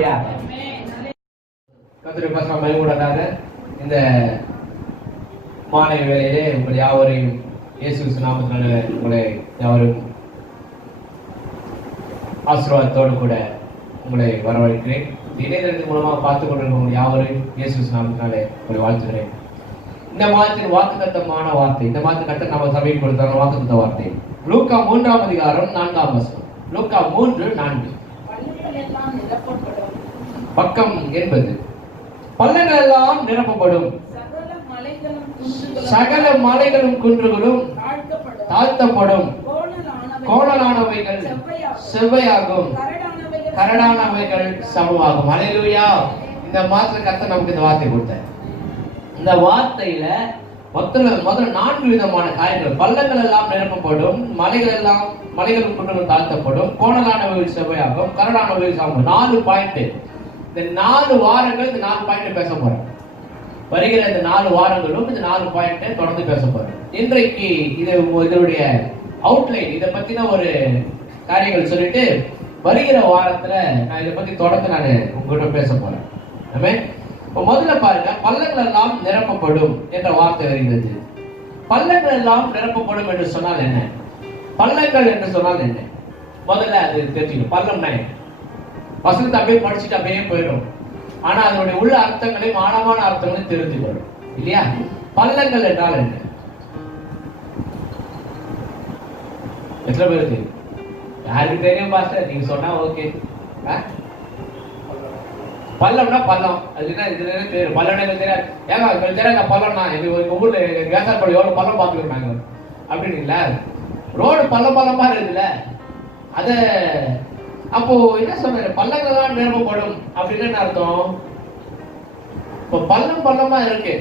ஹalleluya. கர்த்தருடைய பரிசுத்த மகிமைக்காக இந்த மாலை வேளையிலே உங்கள் யாவரையும் இயேசு கிறிஸ்து நாமத்தினாலே உங்களை யாவரும் ஆசீர்வாதத்தோடு கூட உங்களை வரவேற்கிறேன். இணையதளத்தின் மூலமாக பார்த்து கொண்டிருக்கும் யாவரையும் இயேசு கிறிஸ்து நாமத்தினாலே உங்களை வாழ்த்துகிறேன். இந்த மாதத்தின் வாக்குத்தத்தமான வார்த்தை, இந்த மாதத்தின் கர்த்தர் நம்ம சபையில் கொடுத்த வாக்குத்தத்த வார்த்தை லூக்கா 3ஆம் அதிகாரம் 4ஆம் வசனம். லூக்கா 3:4 பக்கம் 80. பள்ளங்கள் எல்லாம் நிரப்பப்படும், சகல மலைகளும் குன்றுகளும் தாழ்த்தப்படும், கோணலானவைகள் செவ்வையாகும், கரடானவைகள் சமமாகும். ஹல்லேலூயா. இந்த மாதத்துல கர்த்தர் நமக்கு இந்த வார்த்தை கொடுத்தார். இந்த வார்த்தையில முதல்ல 4 விதமான காரியங்கள். பள்ளங்கள் எல்லாம் நிரப்பப்படும், மலைகளும் குன்றுகளும் தாழ்த்தப்படும், கோணலானவைகள் செவ்வையாகும், கரடானவைகள் சமமாகும். 4 பாயிண்ட். இந்த 4 வாரங்கள் இந்த 4 பாயிண்ட் பேச போறோம். வருகிற இந்த 4 வாரங்களும் இந்த 4 பாயிண்ட் தொடர்ந்து பேச போறோம். இன்றைக்கு இதனுடைய அவுட்லைன், இதை பத்தின ஒரு காரியங்கள் சொல்லிட்டு வருகிற வாரத்துல நான் இதை பத்தி தொடர்ந்து நான் உங்ககிட்ட பேச போறேன். ஆமென். இப்போ முதல்ல பாருங்க, பள்ளங்கள் எல்லாம் நிரப்பப்படும் என்ற வார்த்தை வருகிறது. பள்ளங்கள் எல்லாம் நிரப்பப்படும் என்று சொன்னால் என்ன? பள்ளங்கள் என்று சொன்னால் என்ன? முதல்ல அது தெரிஞ்சுக்கணும். பள்ளம்னா வசனத்தை அப்படியே படிச்சுட்டு அப்படியே போயிடும். ஆனா அதனுடைய உள்ள அர்த்தங்களையும் ஆழமான அர்த்தங்களையும் தெரிஞ்சுக்கணும் இல்லையா? பள்ளங்கள் என்றால் என்ன? எத்தனை பேருக்கு யாருக்கு தெரியும் பாஸ்டர்? நீங்க சொன்னா ஓகே. பள்ளம்னா பள்ளம், அதுனா இதுல தெரியும். பள்ளம் தெரியாது. ஏங்க உங்களுக்கு தெரியாத பள்ளம்னா எங்க ஊர்ல வேசாப்பள்ளி எவ்வளவு பள்ளம் பார்த்துருக்காங்க அப்படின்னுங்களா? ரோடு பள்ளமா இருக்குல்ல, அத அப்போ என்ன சொல்ற? பள்ளங்கள் தான் நிரப்பப்படும் அப்படின்னு என்ன அர்த்தம்? இப்போ பள்ளமா இருக்கு.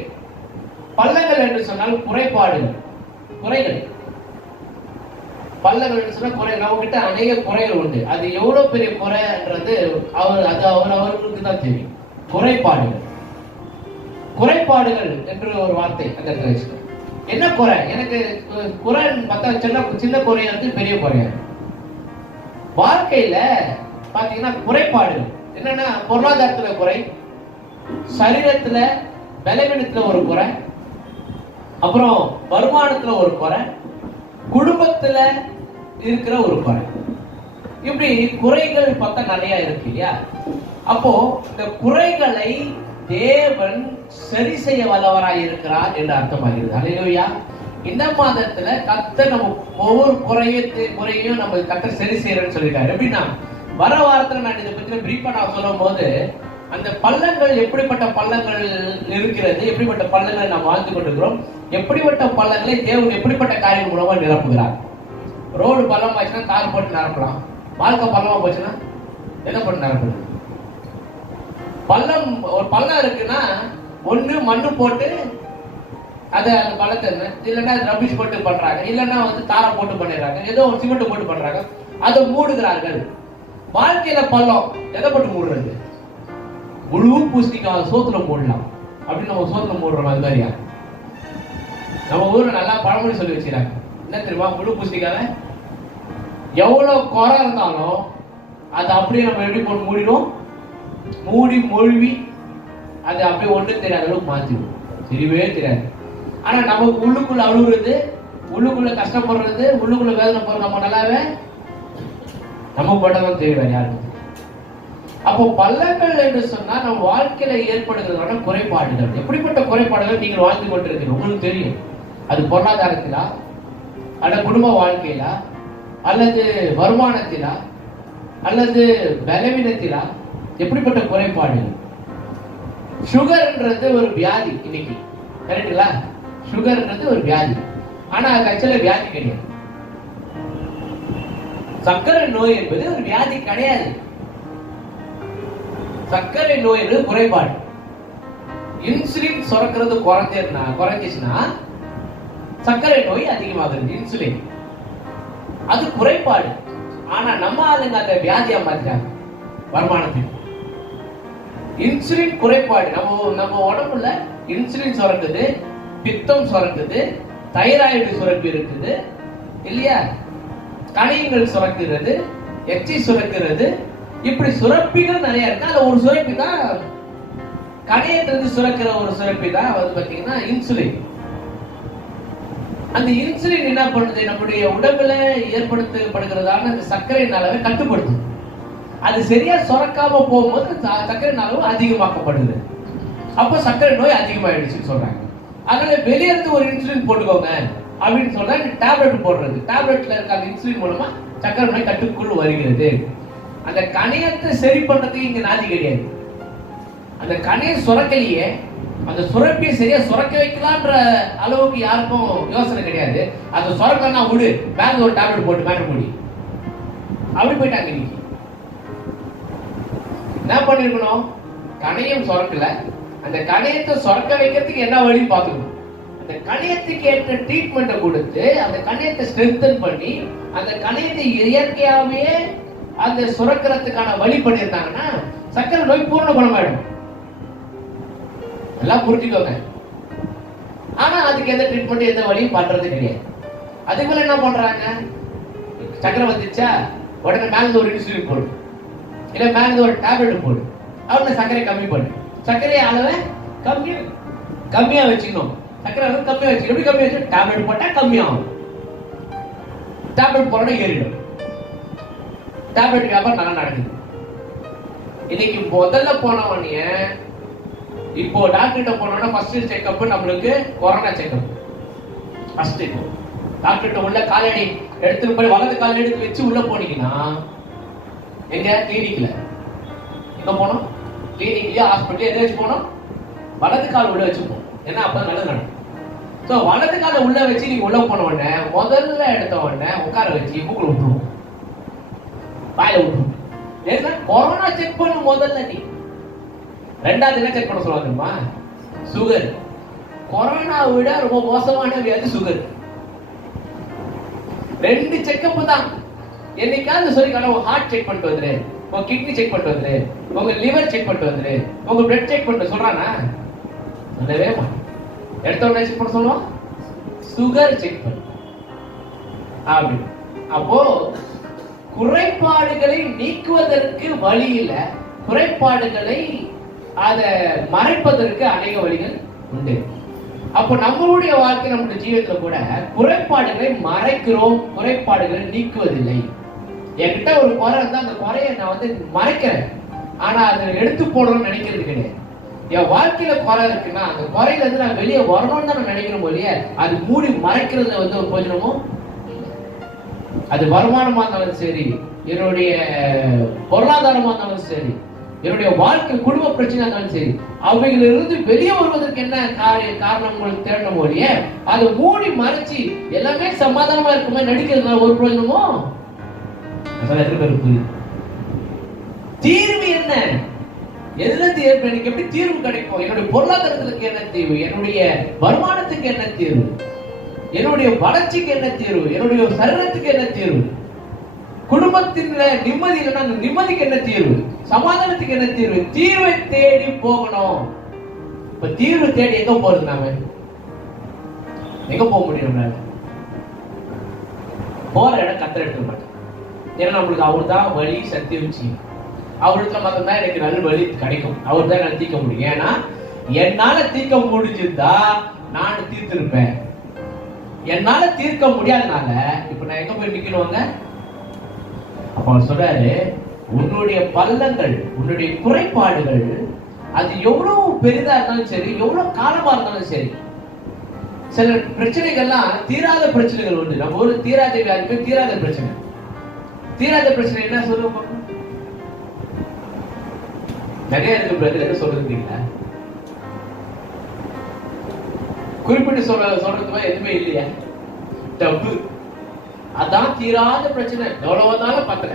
பள்ளங்கள் என்று சொன்னால் குறைபாடுகள், குறைகள். பள்ளங்கள் என்று சொன்னா குறை. நம்ம கிட்ட அநேக குறைகள் உண்டு. அது எவ்வளவு பெரிய குறைன்றது அவர்களுக்கு தான் தெரியும். குறைபாடுகள் என்று ஒரு வார்த்தை அந்த இடத்துல. என்ன குறை? எனக்கு குறைன்னு பார்த்தா சின்ன குறையா இருக்கு, பெரிய குறையா இருக்கு. வாழ்க்கையில பாத்தீங்கன்னா குறைபாடுகள் என்னன்னா, பொருளாதாரத்துல குறை, சரீரத்துல பலவீனத்துல ஒரு குறை, அப்புறம் வருமானத்துல ஒரு குறை, குடும்பத்துல இருக்கிற ஒரு குறை. இப்படி குறைகள் பார்த்தா நிறைய இருக்கு இல்லையா? அப்போ இந்த குறைகளை தேவன் சரி செய்ய வல்லவராய் இருக்கிறார் என்று அர்த்தமாகிறது. ஹல்லேலூயா. இந்த மாதத்துல கர்த்தர் நம்ம ஒவ்வொரு குறையும் நம்ம கர்த்தர் சரி செய்யறேன்னு சொல்லிட்டாரு. எப்படின்னா, வர வாரத்துல நான் இதை பத்தி பிரீஃபா நான் சொல்லும் போது அந்த பள்ளங்கள் எப்படிப்பட்ட பள்ளங்கள் இருக்கிறது, எப்படிப்பட்ட பள்ளங்களை நாம் வாழ்ந்து கொண்டிருக்கிறோம், எப்படிப்பட்ட பள்ளங்களை தேவன் எப்படிப்பட்ட காரியம் மூலமா நிரப்புகிறார். ரோடு பள்ளம் ஆச்சுன்னா கார் போட்டு நிரப்பலாம். வாழ்க்கை பள்ளமா போச்சுன்னா என்ன போட்டு நிரப்புது? ஒரு பள்ளம் இருக்குன்னா ஒண்ணு மண்ணு போட்டு அதை அந்த பள்ளத்தை இல்லைன்னா ரபிஷ் போட்டு பண்றாங்க, இல்லைன்னா தாரை போட்டு பண்ணிடுறாங்க, ஏதோ ஒரு சிமெண்ட் போட்டு பண்றாங்க, அதை மூடுகிறார்கள். வாழ்க்கையில பள்ளம் எதை போட்டு மூடுறது? முழு பூசணிக்காய் சோத்துல மூடலாம் அப்படின்னு நம்ம சோத்துல மூடுறோம். அது மாதிரியா நம்ம ஊர்ல நல்லா பழமொழி சொல்லி வச்சுக்கிறாங்க. என்ன தெரியுமா? முழு பூசணிக்காய் எவ்வளவு குறை இருந்தாலும் அதை அப்படியே நம்ம எப்படி போட்டு மூடிடும், மொழிவி அது அப்படியே ஒண்ணு தெரியாத அளவுக்கு மாத்திடும். தெரியவே தெரியாது. ஆனா நமக்கு உள்ளுக்குள்ள அழுகுறது, உள்ளுக்குள்ள கஷ்டப்படுறது, உள்ளுக்குள்ள வேதனை போறது நம்ம நல்லாவே நம்ம போட்டதான் தெரியும் யாருக்கு. அப்போ பள்ளங்கள் என்று சொன்னா நம்ம வாழ்க்கையில ஏற்படுகிறதான குறைபாடுகள். எப்படிப்பட்ட குறைபாடுகள் நீங்கள் வாழ்ந்து கொண்டிருக்கீங்க உங்களுக்கு தெரியும். அது பொருளாதாரத்திலா, அல்லது குடும்ப வாழ்க்கையிலா, அல்லது வருமானத்திலா, அல்லது பலவீனத்திலா, எப்படிப்பட்ட குறைபாடுகள்? சுகர்ன்றது ஒரு வியாதி இன்னைக்கு, கரெக்டுங்களா? சுகர்ன்றது ஒரு வியாதி. ஆனா ஆக்சுவலா வியாதி கிடையாது. சர்க்கரை நோய் என்பது ஒரு வியாதி கிடையாது. சர்க்கரை நோய் என்பது குறைபாடு. இன்சுலின் சுரக்கிறது குறைஞ்சிச்சுன்னா சர்க்கரை நோய் அதிகமாகிறது. இன்சுலின் அது குறைபாடு. ஆனா நம்ம ஆளுங்க அந்த வியாதியா மாத்திட்டாங்க. வருமானத்துக்கு இன்சுலின் குறைபாடு. நம்ம உடம்புல இன்சுலின் சுரக்குது, பித்தம் சுரக்குது, தைராய்டு சுரப்பு இருக்குது இல்லையா? கணையங்கள் சுரக்கிறது, எச்சி சுரக்கிறது, இப்படி சுரப்பிகள் நிறைய இருக்கு. அதுல ஒரு சுரப்பி தான் கணையத்திலிருந்து சுரக்கிற ஒரு சுரப்பி தான் வந்து பாத்தீங்கன்னா இன்சுலின். அந்த இன்சுலின் என்ன பண்ணுது, நம்முடைய உடம்புல ஏற்படுத்தப்படுகிறதான அந்த சர்க்கரையின் அளவை கட்டுப்படுத்தும். அது சரியா சுரக்காம போகும்போது சர்க்கரையின் அளவு அதிகமாக்கப்படுது. அப்போ சர்க்கரை நோய் அதிகமாயிடுச்சுன்னு சொல்றாங்க. அதனால வெளியே இருந்து ஒரு இன்சுலின் போட்டுக்கோங்க அப்படின்னு சொல்றா. டேப்லெட் போடுறது, டேப்லெட்ல இருக்க அந்த இன்சுலின் மூலமா சர்க்கரை நோய் கட்டுக்குள் வருகிறது. அந்த கணையத்தை சரி பண்றதுக்கு இங்க நாதி கிடையாது. அந்த கணையம் சுரக்கலையே, அந்த சுரப்பியை சரியா சுரக்க வைக்கலான்ற அளவுக்கு யாருக்கும் யோசனை கிடையாது. அது சுரக்கன்னா விடு, மேல ஒரு டேப்லெட் போட்டு மேல மூடி அப்படி போயிட்டாங்க. இன்னைக்கு என்ன பண்ணிருக்கணும், கணையம் சுரக்கல, அந்த கணையத்தை சுரக்க வைக்கிறதுக்கு என்ன வழி பார்க்கணும். அந்த கணையத்துக்கு ஏற்ற ட்ரீட்மெண்ட்டை கொடுத்து அந்த கணையத்தை ஸ்ட்ரென்தன் பண்ணி அந்த கணையத்தை இயற்கையாகவே அந்த சுரக்கிறதுக்கான வழி பண்ணியிருந்தாங்கன்னா சர்க்கரை நோய் பூர்ண குணமாயிடும். எல்லாம் புரிஞ்சுக்கோங்க. ஆனா அதுக்கு எந்த ட்ரீட்மெண்ட் எந்த வழியும் பண்றது கிடையாது. அதுக்கு மேல என்ன பண்றாங்க, சர்க்கரை வந்துச்சா உடனே மேல ஒரு இன்சுலின் போடு, இல்ல மேல ஒரு டேப்லெட் போடு, அவனை சர்க்கரை கம்மி பண்ணு. சர்க்கரை அளவை கம்மியா வச்சுக்கணும். சர்க்கரை அளவு கம்மியா வச்சு, எப்படி கம்மியா வச்சு, டேப்லெட் போட்டா கம்மியாகும். டேப்லெட் போட ஏறிடும். டேப்லெட் வியாபாரம் நல்லா நடக்குது. இன்னைக்கு முதல்ல போனவனே, இப்போ டாக்டர் கிட்ட போனோம்னா ஃபர்ஸ்ட் செக்அப் நம்மளுக்கு கொரோனா செக்அப். ஃபர்ஸ்ட் டாக்டர் கிட்ட உள்ள காலடி எடுத்து போய் வலது கால் எடுத்து வச்சு உள்ள போனீங்கன்னா, எங்க கிளினிக்ல எங்க போனோம், கிளினிக்லயே ஹாஸ்பிட்டல் எதை வச்சு போனோம், வலது கால் உள்ள வச்சு போனோம். ஏன்னா அப்ப நல்லது நடக்கும். ஸோ வலது காலை உள்ள வச்சு நீங்க உள்ள போன உடனே முதல்ல எடுத்த உடனே உட்கார வச்சு மூக்குல விட்டுருவோம், வாயில விட்டுருவோம். ஏன்னா கொரோனா செக் பண்ணு முதல்ல. நீ ரெண்டாவது என்ன செக் பண்ண சொல்லுவாங்கம்மா, சுகர். கொரோனா விட ரொம்ப மோசமான வியாதி சுகர். 2 செக்கப் தான். என்னைக்காவது சொல்லி உங்க ஹார்ட் செக் பண்ணிட்டு வந்துரு, உங்க கிட்னி செக் பண்ணிட்டு வந்துரு, உங்க லிவர் செக் பண்ணிட்டு வந்துரு, உங்க பிளட் செக் பண்ணிட்டு சொல்றானா, சொல்லவே மாட்டேன். எடுத்த உடனே செக் பண்ண சொல்லுவோம், சுகர் செக் பண்ணு அப்படி. அப்போ குறைபாடுகளை நீக்குவதற்கு வழி இல்ல, குறைபாடுகளை அதை மறைப்பதற்கு அநேக வழிகள் உண்டு. அப்ப நம்மளுடைய வாழ்க்கை, நம்முடைய ஜீவிதத்துல கூட குறைபாடுகளை மறைக்கிறோம், குறைபாடுகளை நீக்குவதில்லை. என்கிட்ட ஒரு குறை இருந்தா அந்த குறையை நான் வந்து மறைக்கிறேன், ஆனா அதை எடுத்து போடணும்னு நினைக்கிறது கிடையாது. என் வாழ்க்கையில குறை இருக்குன்னா அந்த குறையில இருந்து நான் வெளியே வரணும்னு தான் நான் நினைக்கிறோம் இல்லையா, அது மூடி மறைக்கிறதுல வந்து ஒரு பிரயோஜனமும். அது வருமானமா இருந்தாலும் சரி, என்னுடைய பொருளாதாரமா இருந்தாலும் சரி, என்னுடைய வாழ்க்கை குடும்ப பிரச்சனை இருந்தாலும் சரி, அவைகளிலிருந்து வெளியே வருவதற்கு என்ன காரணம் உங்களுக்கு தேடணும் இல்லையே, அதை மூடி மறைச்சு எல்லாமே சமாதானமா இருக்குமே நடிக்கிறதுனால ஒரு பிரயோஜனமோ. தீர்வு என்ன, எதுல தீர்வு, எனக்கு எப்படி தீர்வு கிடைக்கும், என்னுடைய பொருளாதாரத்துக்கு என்ன தீர்வு, என்னுடைய வருமானத்துக்கு என்ன தீர்வு, என்னுடைய வளர்ச்சிக்கு என்ன தீர்வு, என்னுடைய சரீரத்துக்கு என்ன தீர்வு, குடும்பத்தின் நிம்மதி இல்லைன்னா அந்த நிம்மதிக்கு என்ன தீர்வு, சமாதானத்துக்கு என்ன தீர்வு, தீர்வை தேடி போகணும். இப்ப தீர்வு தேடி எங்க போறது, நாம எங்க போக முடியும், போற இடம் கத்தர் எடுத்துக்க மாட்டோம். ஏன்னா நம்மளுக்கு அவர் தான் வழி சத்தியம் செய்யும். அவர்கிட்ட மட்டும்தான் எனக்கு நல்ல வழி கிடைக்கும், அவர் தான் என்னால தீர்க்க முடியும். ஏன்னா என்னால தீர்க்க முடிஞ்சுதா நான் தீர்த்திருப்பேன். என்னால தீர்க்க முடியாதனால இப்ப நான் எங்க போய் நிக்கணுவாங்க. அப்ப அவர் சொல்றாரு, உன்னுடைய பள்ளங்கள், உன்னுடைய குறைபாடுகள், அது எவ்வளவு பெரிதா இருந்தாலும் சரி, எவ்வளவு காலமா இருந்தாலும் சரி, சில பிரச்சனைகள்லாம் தீராத பிரச்சனைகள் உண்டு. நம்ம ஒரு தீராத வியாதி, தீராத பிரச்சனை. தீராத பிரச்சனை என்ன சொல்லுவோம், நிறைய இருக்கு பிரதர், எது சொல்றதுங்களா, குறிப்பிட்டு சொல்றதுக்கு எதுவுமே இல்லையா, டப்பு. அதான் தீராத பிரச்சனை. எவ்வளவு வந்தாலும் பத்தல,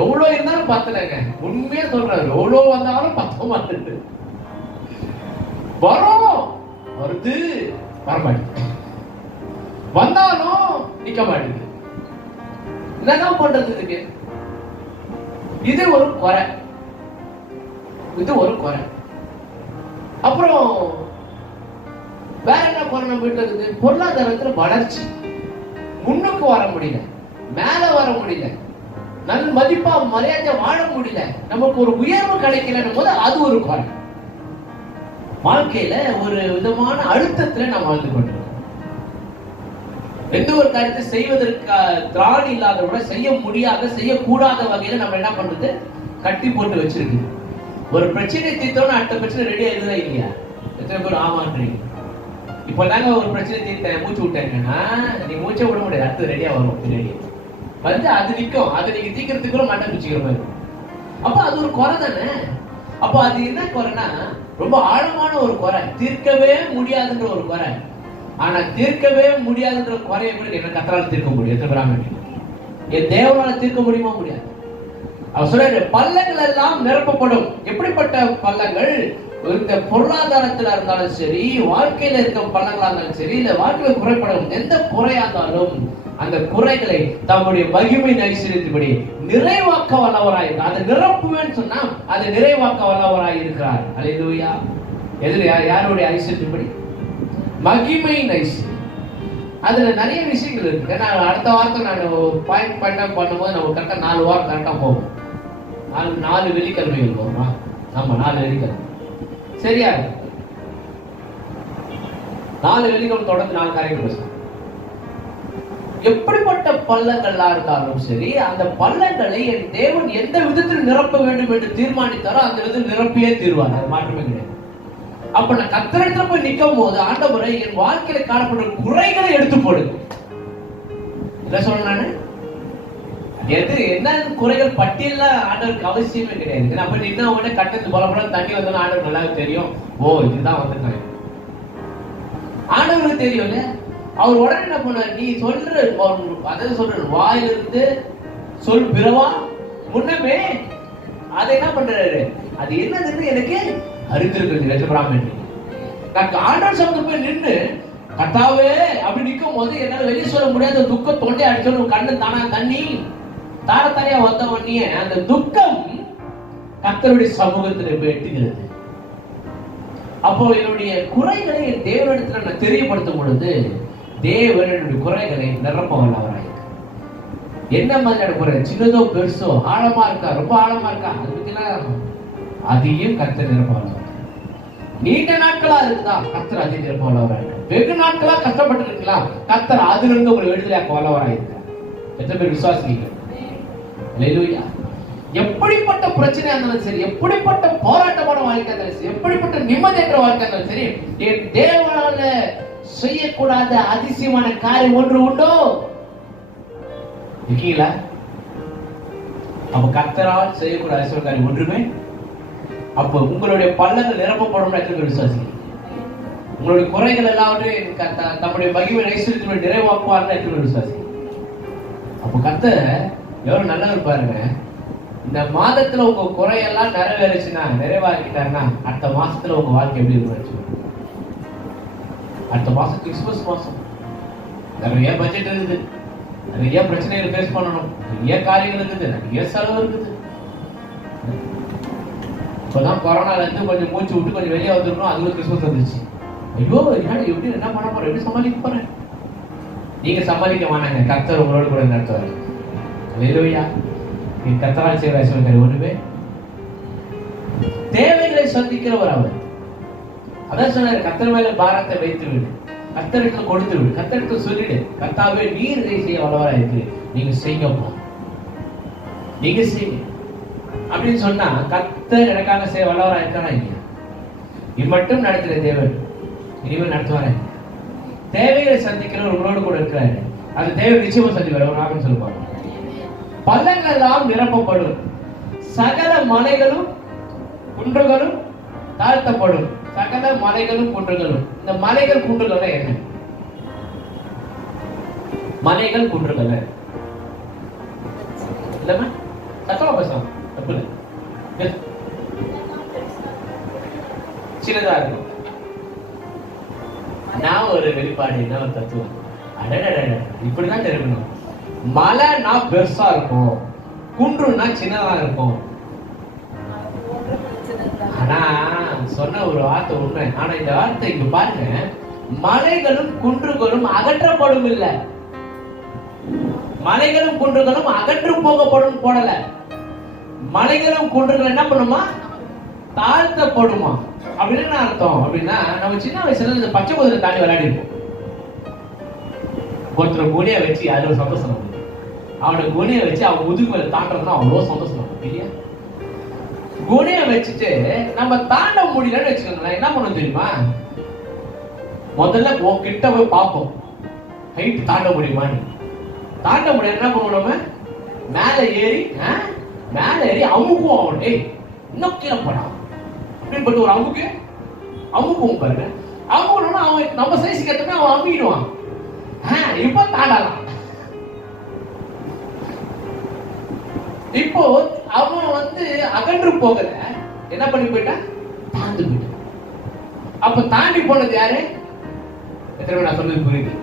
எவ்வளவு இருந்தாலும் பத்தலைங்க. உண்மையா சொல்றாரு, எவ்வளவு வந்தாலும் பத்த மாட்டேங்குது. வரும், வருது, வரமாட்டேங்குது, வந்தாலும் நிக்க மாட்டேங்குது. என்னதான் பண்றது இதுக்கு? இது ஒரு குறை, இது ஒரு குறை. அப்புறம் வேற என்ன குறை நம்ம வீட்டுல இருக்குது? பொருளாதாரத்துல வளர்ச்சி, முன்னுக்கு வர முடியல, மேல வர முடியல. நல்ல மதிப்பா மரியாதை வாழ முடியல, நமக்கு ஒரு உயர்வு கிடைக்கலன்னு போது அது ஒரு குறை. வாழ்க்கையில ஒரு விதமான அழுத்தத்துல நம்ம வாழ்ந்து கொண்டிருக்கோம். எந்த ஒரு காரியத்தை செய்வதற்கு திராணி இல்லாதவங்க, செய்ய முடியாத செய்யக்கூடாத வகையில நம்ம என்ன பண்றது, கட்டி போட்டு வச்சிருக்கு. ஒரு பிரச்சனை தீர்த்தோன்னு அடுத்த பிரச்சனை ரெடி ஆயிருதா இல்லையா? எத்தனை பேர் ஆமான்றீங்க? இப்பதாங்க ஒரு பிரச்சனை தீர்த்தேன், மூச்சு விட்டேங்கன்னா நீ மூச்சை விட முடியாது, அடுத்து ரெடியா வரும், ரெடி வந்து அது நிற்கும். அதை நீங்க தீக்கிறதுக்குள்ள மட்டம் பிச்சுக்கிற மாதிரி. அப்ப அது ஒரு குறை தானே. அப்ப அது என்ன குறைனா, ரொம்ப ஆழமான ஒரு குறை, தீர்க்கவே முடியாதுன்ற ஒரு குறை. ஆனா தீர்க்கவே முடியாதுன்ற குறையை கூட என்ன கத்தரால் தீர்க்க முடியும்? என் தேவனால தீர்க்க முடியுமா? முடியாது. அவர் சொல்ற பள்ளங்கள் எல்லாம் நிரப்பப்படும். எப்படிப்பட்ட பள்ளங்கள்? இந்த பொருளாதாரத்துல இருந்தாலும் சரி, வாழ்க்கையில இருக்க பள்ளங்களா இருந்தாலும் சரி, இல்ல வாழ்க்கையில குறைப்படும் எந்த குறையா இருந்தாலும் அந்த குறைகளை தம்முடைய மகிமை ஐஸ்வரியத்தின்படி நிறைவாக்க வல்லவராய், அதை நிரப்புவேன்னு சொன்னா அதை நிறைவாக்க வல்லவராய் இருக்கிறார். அல்லேலூயா. எதிர யாருடைய ஐஸ்வரியத்தின்படி? மகிமையின் ஐஸ்வர்யம். அதுல நிறைய விஷயங்கள் இருக்கு. நான் அடுத்த வாரத்தை நான் பாயிண்ட் பண்ணும்போது நம்ம கரெக்டா 4 வாரம் கரெக்டா போகும். 4 வெள்ளிக்கிழமைகள் போகுமா? ஆமா, 4 வெள்ளிக்கிழமை சரியா? 4 வெள்ளிக்கிழமை தொடர்ந்து 4 காரியங்கள் பேசணும். எப்படிப்பட்ட பள்ளங்களா இருந்தாலும் சரி, அந்த பள்ளங்களை என் தேவன் எந்த விதத்தில் நிரப்ப வேண்டும் என்று தீர்மானித்தாரோ அந்த விதத்தில் நிரப்பியே தீர்வார். அது மாற்றமே கிடையாது. அப்ப நான் கர்த்தரிடத்துல போய் நிற்கும் போது, ஆண்டவரே என் வாழ்க்கையில காணப்படுற குறைகளை எடுத்து போடுங்க. என்ன சொல்றேன்? எது என்ன குறைகள் பட்டியல ஆண்டவருக்கு அவசியமே கிடையாது. நம்ம நின்னா உடனே கட்டத்து போல தண்ணி வந்தாலும் ஆண்டவர் நல்லா தெரியும். ஓ, இதுதான் வந்துட்டாங்க, ஆண்டவருக்கு தெரியும். அவர் உடனே என்ன பண்ணுவார்? நீ சொல்ற, அதாவது சொல்ற வாயிலிருந்து சொல் பிறவா முன்னமே அதை என்ன பண்றாரு? அது என்னதுன்னு எனக்கு அறிந்திருக்கிறது. வெச்சபிராமன் நான் ஆண்டவர் சமூகத்துல போய் நின்று கர்த்தாவே அப்படி நிற்கும் போது என்னால வெளியே சொல்ல முடியாத துக்கம் தொண்டை அடிச்சோன்னு கண்ணு தானா தண்ணி தாரத்தாரியா வந்த உடனே அந்த துக்கம் கர்த்தருடைய சமூகத்தில் எட்டுகிறது. அப்போ என்னுடைய குறைகளை என் தேவனிடத்துல நான் தெரியப்படுத்தும் பொழுது தேவன் என்னுடைய குறைகளை நிரப்ப வல்லவராய். என்ன மாதிரியான குறை? சின்னதோ பெருசோ, ஆழமா இருக்கா, ரொம்ப ஆழமா இருக்கா, அது பத்திலாம் அதையும் கர்த்தர் நிரப்ப வல்லவராய். நீண்ட நாட்களா இருக்குதா, கர்த்தர் அதை நிரப்ப வல்லவராய். வெகு நாட்களா கஷ்டப்பட்டு இருக்கலாம், கர்த்தர் அதிலிருந்து உங்களை விடுதலையாக்க வல்லவராய் இருக்கிறார். எத்தனை பேர் விசுவாசிங்க? அல்லேலூயா. எப்படிப்பட்ட பிரச்சனையா இருந்தாலும் சரி, எப்படிப்பட்ட போராட்டமான வாழ்க்கை இருந்தாலும் சரி, எப்படிப்பட்ட நிம்மதியற்ற வாழ்க்கை இருந்தாலும் சரி, என் தேவனால செய்யக்கூடாத அதிசயமான காரியம் ஒன்று உண்டோ? இருக்கீங்களா? அப்ப கர்த்தரால் செய்யக்கூடாத அதிசயமான காரியம் ஒன்றுமே. அப்ப உங்களுடைய பள்ளங்கள் நிரப்பப்படும் விசுவாசி. உங்களுடைய குறைகள் எல்லாவற்றையும் தம்முடைய மகிமை ஐஸ்வரியத்தினுடைய நிறைவாக்குவார் விசுவாசி. அப்ப கர்த்தர் எவ்வளவு நல்லவர் பாருங்க. இந்த மாதத்துல உங்க குறையெல்லாம் நிறைவேறுச்சுன்னா, நிறைவாக்கிட்டாருன்னா, அடுத்த மாசத்துல உங்க வாழ்க்கை எப்படி இருக்கும்? அடுத்த மாசம் கிறிஸ்துமஸ் மாசம், நிறைய பட்ஜெட் இருக்குது, நிறைய பிரச்சனைகளை ஃபேஸ் பண்ணணும், நிறைய காரியங்கள் இருக்குது, நிறைய செலவு இருக்குது. இப்பதான் கொரோனால இருந்து கொஞ்சம் மூச்சு விட்டு கொஞ்சம் வெளியே வந்துடணும், அதுல கிறிஸ்துமஸ் வந்துருச்சு. ஐயோ, எப்படி என்ன பண்ண போறேன், எப்படி சமாளிக்க போறேன்? நீங்க சமாளிக்க வேணாங்க, கர்த்தர் உங்களோடு கூட நடத்துவாரு. அல்லேலூயா. கர்த்தரால் செய்கிற ஐஸ்வர்யம் ஒண்ணுமே. தேவைகளை சந்திக்கிறவர் அவர். அதான் சொன்னாரு, கர்த்தர் மேல பாரத்தை வைத்து விடு, கர்த்தருக்கு கொடுத்து விடு, கர்த்தருக்கு சொல்லிடு, கர்த்தாவே நீர் இதை செய்ய வல்லவரா இருக்கு, நீங்க செய்யப்போ, நீங்க செய்யுங்க அப்படின்னு சொன்னா கர்த்தர் எனக்காக செய்ய வல்லவரா இருக்கானா இல்லையா? இது மட்டும் நடத்துற தேவன் இனிமேல் நடத்துவாரு. தேவைகளை சந்திக்கிறவர் உங்களோடு கூட இருக்கிறாரு. அந்த தேவை நிச்சயமா சந்திப்பாரு. ஒரு ஆகும் சொல்லுவாங்க. பள்ளங்கள் எல்லாம் நிரப்பப்படும், சகல மலைகளும் குன்றுகளும் தாழ்த்தப்படும். சகல மலைகளும் குன்றுகளும். இந்த மலைகள் குன்றுகள் என்ன? மலைகள் குன்றுகள் இல்லமா? சத்தமா பேசலாம், தப்பு இல்லை. சின்னதா இருக்கும். நான் ஒரு வெளிப்பாடு, என்ன ஒரு தத்துவம், இப்படிதான் தெரிவிக்கணும். மலைனா பெருசா இருக்கும், குன்றுனா சின்னதா இருக்கும். ஆனா சொன்ன ஒரு வார்த்தை உண்மை. ஆனா இந்த வார்த்தை இங்க பாருங்க, மலைகளும் குன்றுகளும் அகற்றப்படும் இல்ல, மலைகளும் குன்றுகளும் அகன்று போகப்படும் போடல. மலைகளும் குன்றுகள் என்ன பண்ணுமா? தாழ்த்தப்படுமா. அப்படின்னு என்ன அர்த்தம் அப்படின்னா, நம்ம சின்ன வயசுல இந்த பச்சை குதிரை தாண்டி விளையாடி இருப்போம். ஒருத்தர் குனிய வச்சு அது ஒரு சந்தோஷம். அவனை குனிய வச்சு அவன் முதுகு மேல தாண்டதுன்னா அவ்வளவு சந்தோஷம் இல்லையா? குனிய வச்சுட்டு நம்ம தாண்ட முடியலன்னு வச்சுக்கோங்களேன், என்ன பண்ணணும் தெரியுமா? முதல்ல கிட்ட போய் பார்ப்போம், ஹைட் தாண்ட முடியுமான்னு. தாண்ட முடியும் என்ன பண்ணுவோம்? மேல ஏறி அமுக்குவோம். அவன் இன்னும் கீழே போடான் அப்படின்னு போட்டு ஒரு அமுக்குவோம் பாருங்க. அமுக்கணும்னா அவன் நம்ம சைஸுக்கு ஏற்றமே அவன் அமுக்கிடுவான். இப்ப தாண்டலாம். இப்போ அவன் அகன்று போகல, என்ன பண்ணி போயிட்டான்? தாண்டி போயிட்டான். அப்ப தாண்டி போனது யாரு? எத்தனை நான் சொன்னது புரியுது?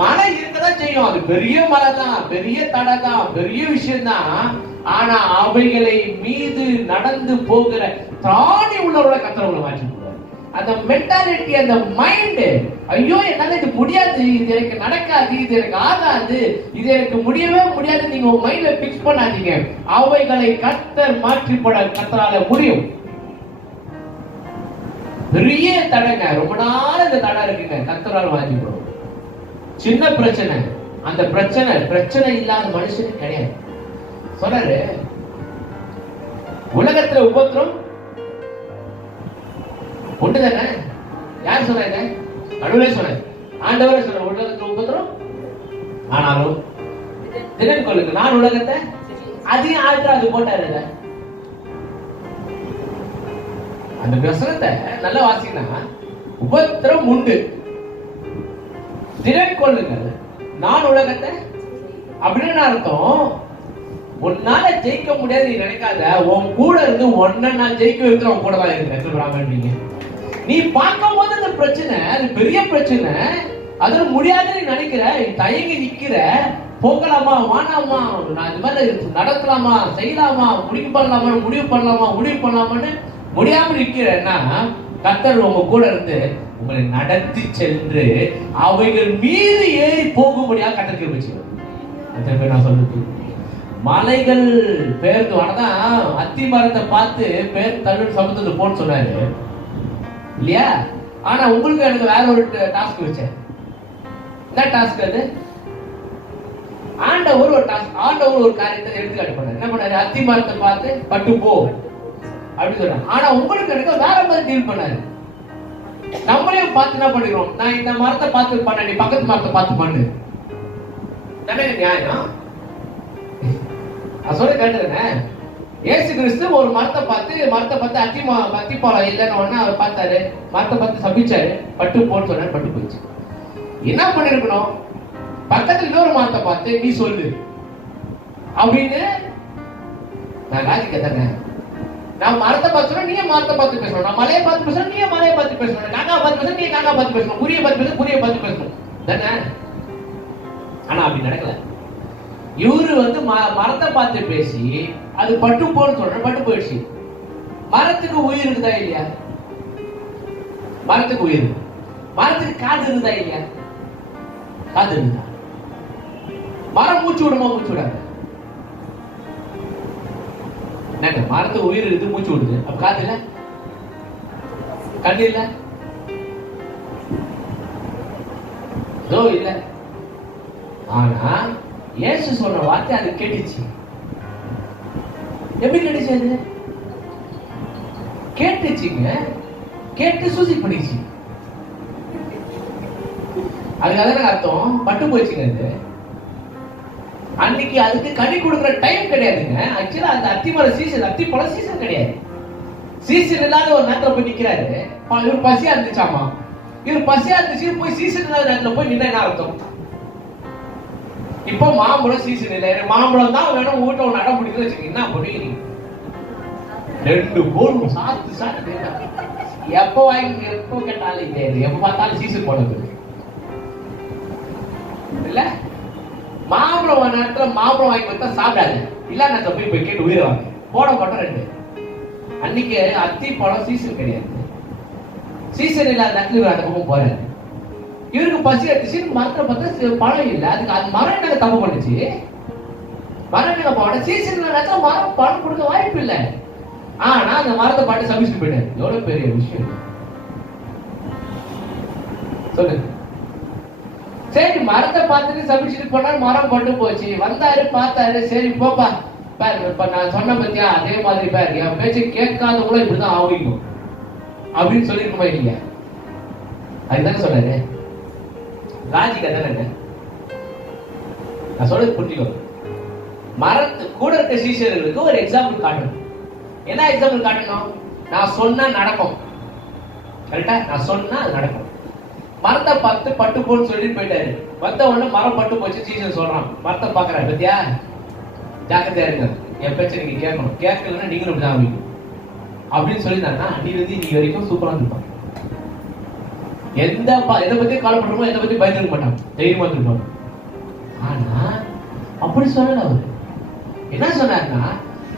மலை இருக்கதான் செய்யும். அது பெரிய மலை தான், பெரிய தடை தான், பெரிய விஷயம் தான். ஆனா அவைகளை மீது நடந்து போகிற தாண்டி உள்ளவர்களை கர்த்தர் மாற்றி போடுவார். அந்த மென்டாலிட்டி, அந்த மைண்ட், ஐயோ என்னால இது முடியாது, இது எனக்கு நடக்காது, இது எனக்கு ஆகாது, இது எனக்கு முடியவே முடியாது, நீங்க உங்க மைண்ட்ல பிக்ஸ் பண்ணாதீங்க. அவைகளை கர்த்தர் மாற்றி போட கர்த்தரால முடியும். பெரிய தடைங்க, ரொம்ப நாள் இந்த தடை இருக்குங்க, கர்த்தரால மாற்றி போடும். சின்ன பிரச்சனை, அந்த பிரச்சனை இல்லாத மனுஷனுக்கு கிடையாது. சொல்றாரு, உலகத்துல உபத்திரம் ஒன்று தானே. யார் சொன்னாங்க? நடுவே சொன்னாங்க, ஆண்டவரே சொன்ன உலகத்துல உபத்திரம், ஆனாலும் திறன் கொள்ளுங்க, நான் உலகத்தை அதிகம் ஆற்ற அது போட்டாரு. அந்த வசனத்தை நல்ல வாசினா, உபத்திரம் உண்டு, திறன் கொள்ளுங்கள், நான் உலகத்தை. அப்படின்னு அர்த்தம், உன்னால ஜெயிக்க முடியாது நீ நினைக்காத, உன் கூட இருந்து ஒன்ன நான் ஜெயிக்க வைக்கிற உன் கூட தான் இருக்கிறேன். நீ பார்க்கும் போது அந்த பிரச்சனை, அது பெரிய பிரச்சனை, அது முடியாதுன்னு நினைக்கிற, தயங்கி நிக்கிற, போகலாமா வானாமா, நான் இது மாதிரி நடக்கலாமா செய்யலாமா, முடிவு பண்ணலாமான்னு முடியாம நிக்கிறேன்னா, கர்த்தர் உங்க கூட இருந்து உங்களை நடத்தி சென்று அவைகள் மீது ஏறி போகும்படியாக கர்த்தருக்கு வச்சுக்கணும். நான் சொல்றது, மலைகள் பெயர்ந்து வரதான் அத்தி மரத்தை பார்த்து பேர் தள்ளுன்னு சமுத்திரத்தை போன்னு சொன்னாரு இல்லையா? ஆனா உங்களுக்கு எனக்கு வேற ஒரு டாஸ்க் வச்சேன். என்ன டாஸ்க் அது? ஆண்டவர் ஒரு காரியத்தை எடுத்துக்காட்டு பண்ணாரு. என்ன பண்ணாரு? அத்தி மரத்தை பார்த்து பட்டு போ அப்படின்னு சொன்னாங்க. ஆனா உங்களுக்கு எனக்கு வேற மாதிரி டீல் பண்ணாரு. நம்மளையும் பார்த்து என்ன பண்ணிடுவோம்? நான் இந்த மரத்தை பார்த்து பண்ண, நீ பக்கத்து மரத்தை பார்த்து பண்ணு, தானே நியாயம்? சொல்ல கேட்டுருங்க. இயேசு கிறிஸ்து ஒரு மரத்தை பார்த்து அத்திப்பழம் இல்லைன்னு அவர் பார்த்தாரு, மரத்தை பார்த்து சபிச்சாரு, பட்டு போன்னு சொன்னாரு, பட்டு போயிடுச்சு. என்ன பண்ணிருக்கணும்? பக்கத்துல இன்னொரு மரத்தை பார்த்து நீ சொல்லு அப்படின்னு. நான் லாஜிக்க தானே, நான் மரத்தை பார்த்து நீங்க மரத்தை பார்த்து பேசணும், நான் மலையை பார்த்து பேசணும், நீங்க மலையை பார்த்து பேசணும், காக்கா பார்த்து பேசணும், நீங்க காக்கா பார்த்து பேசணும், புரிய பார்த்து பேசணும் தானே? ஆனா அப்படி நடக்கல. இவரு மரத்தை பார்த்து பேசி அது பட்டு போன்னு சொல்ற, பட்டு போயிடுச்சு. மரத்துக்கு உயிர் இருக்குதா இல்லையா? மரத்துக்கு உயிர், மரத்துக்கு காது இருக்குதா இல்லையா? காது இருக்குதா? மரம் மூச்சு விடுமா? மூச்சு விடாது. மரத்துக்கு உயிர் இருக்கு, மூச்சு விடுது, அப்ப காது இல்ல, கண்ணு இல்ல, இல்ல. ஆனா இயேசு சொன்ன வார்த்தை அது கேட்டுச்சு. எப்படி கேட்டுச்சு? அது கேட்டுச்சுங்க, கேட்டு சூசி பண்ணிச்சு. அதுக்காக அர்த்தம் பட்டு போச்சுங்க. அது அன்னைக்கு அதுக்கு கனி கொடுக்குற டைம் கிடையாதுங்க. ஆக்சுவலா அந்த அத்திமரம் சீசன், அத்திப்பழம் சீசன் கிடையாது. சீசன் இல்லாத ஒரு நேரத்துல போய் நிக்கிறாரு. இவர் பசியா இருந்துச்சாமா, இவர் பசியா இருந்துச்சு, போய் சீசன் இல்லாத நேரத்துல போய் நின்னா என்ன அர்த்தம்? இப்போ மாம்பழம் சீசன் இல்லை, மாம்பழம் தான் வேணும், வீட்டை ஒன்று அடம் பிடிக்குது வச்சுக்கோங்க, என்ன பண்ணுவீங்க? 2 கோல் சாத்து எப்போ வாங்கி எப்போ கேட்டாலும் கிடையாது, எப்போ பார்த்தாலும் சீசன் போனது இல்ல. மாம்பழம் நேரத்துல மாம்பழம் வாங்கி கொடுத்தா சாப்பிடாது, இல்ல நான் போய் கேட்டு உயிரை வாங்க போட மாட்டோம் 2. அன்னைக்கு அத்தி பழம் சீசன் கிடையாது, சீசன் இல்லாத நேரத்துல அந்த பக்கம் போறாரு. இவருக்கு பசி எடுத்துச்சு, மரத்துல பார்த்தா பழம் இல்லை. அதுக்கு அது மரம் என்ன தப்பு பண்ணுச்சு? மரங்களை போட சீசன் மரம் பணம் கொடுக்க வாய்ப்பு இல்லை. ஆனா அந்த மரத்தை பாட்டு சபிச்சுட்டு போயிட்டாரு. எவ்வளவு பெரிய விஷயம் சொல்லு. சரி, மரத்தை பார்த்துட்டு சபிச்சுட்டு போனா மரம் பட்டு போச்சு. வந்தாரு, பார்த்தாரு, சரி போப்பா பாரு, இப்ப நான் சொன்ன பத்தியா அதே மாதிரி பாரு, என் பேச்சு கேட்காதவங்களும் இப்படிதான் ஆவிக்கும் அப்படின்னு சொல்லிருக்குமா இல்லையா? அதுதானே சொல்றாரு. லாஜிக் அதானே. நான் சொல்றது புரிஞ்சுக்கோ. மரத்து கூட இருக்க சீஷர்களுக்கு ஒரு எக்ஸாம்பிள் காட்டணும். என்ன எக்ஸாம்பிள் காட்டணும்? நான் சொன்னா நடக்கும். கரெக்டா? நான் சொன்னா அது நடக்கும். மரத்தை பார்த்து பட்டு போன்னு சொல்லிட்டு போயிட்டாரு. வந்த உடனே மரம் பட்டு போச்சு. சீசன் சொல்றான், மரத்தை பாக்குறாரு, பத்தியா ஜாக்கிரதையா இருங்க, என் பேச்ச நீங்க கேட்கணும், கேட்கலன்னா நீங்களும் இப்படிதான் ஆவீங்க அப்படின்னு சொல்லியிருந்தாங்கன்னா அன்னிலிருந்து இன்னைக்கு வரைக்கும் சூப்பரா இருப்பாங்க. எதை பத்தி கவலைப்படுறோமோ, எதை பத்தி பயந்துக்க மாட்டாங்க, தைரியமா இருப்பாங்க. ஆனா அப்படி சொல்லல. அவரு என்ன சொன்னாருன்னா,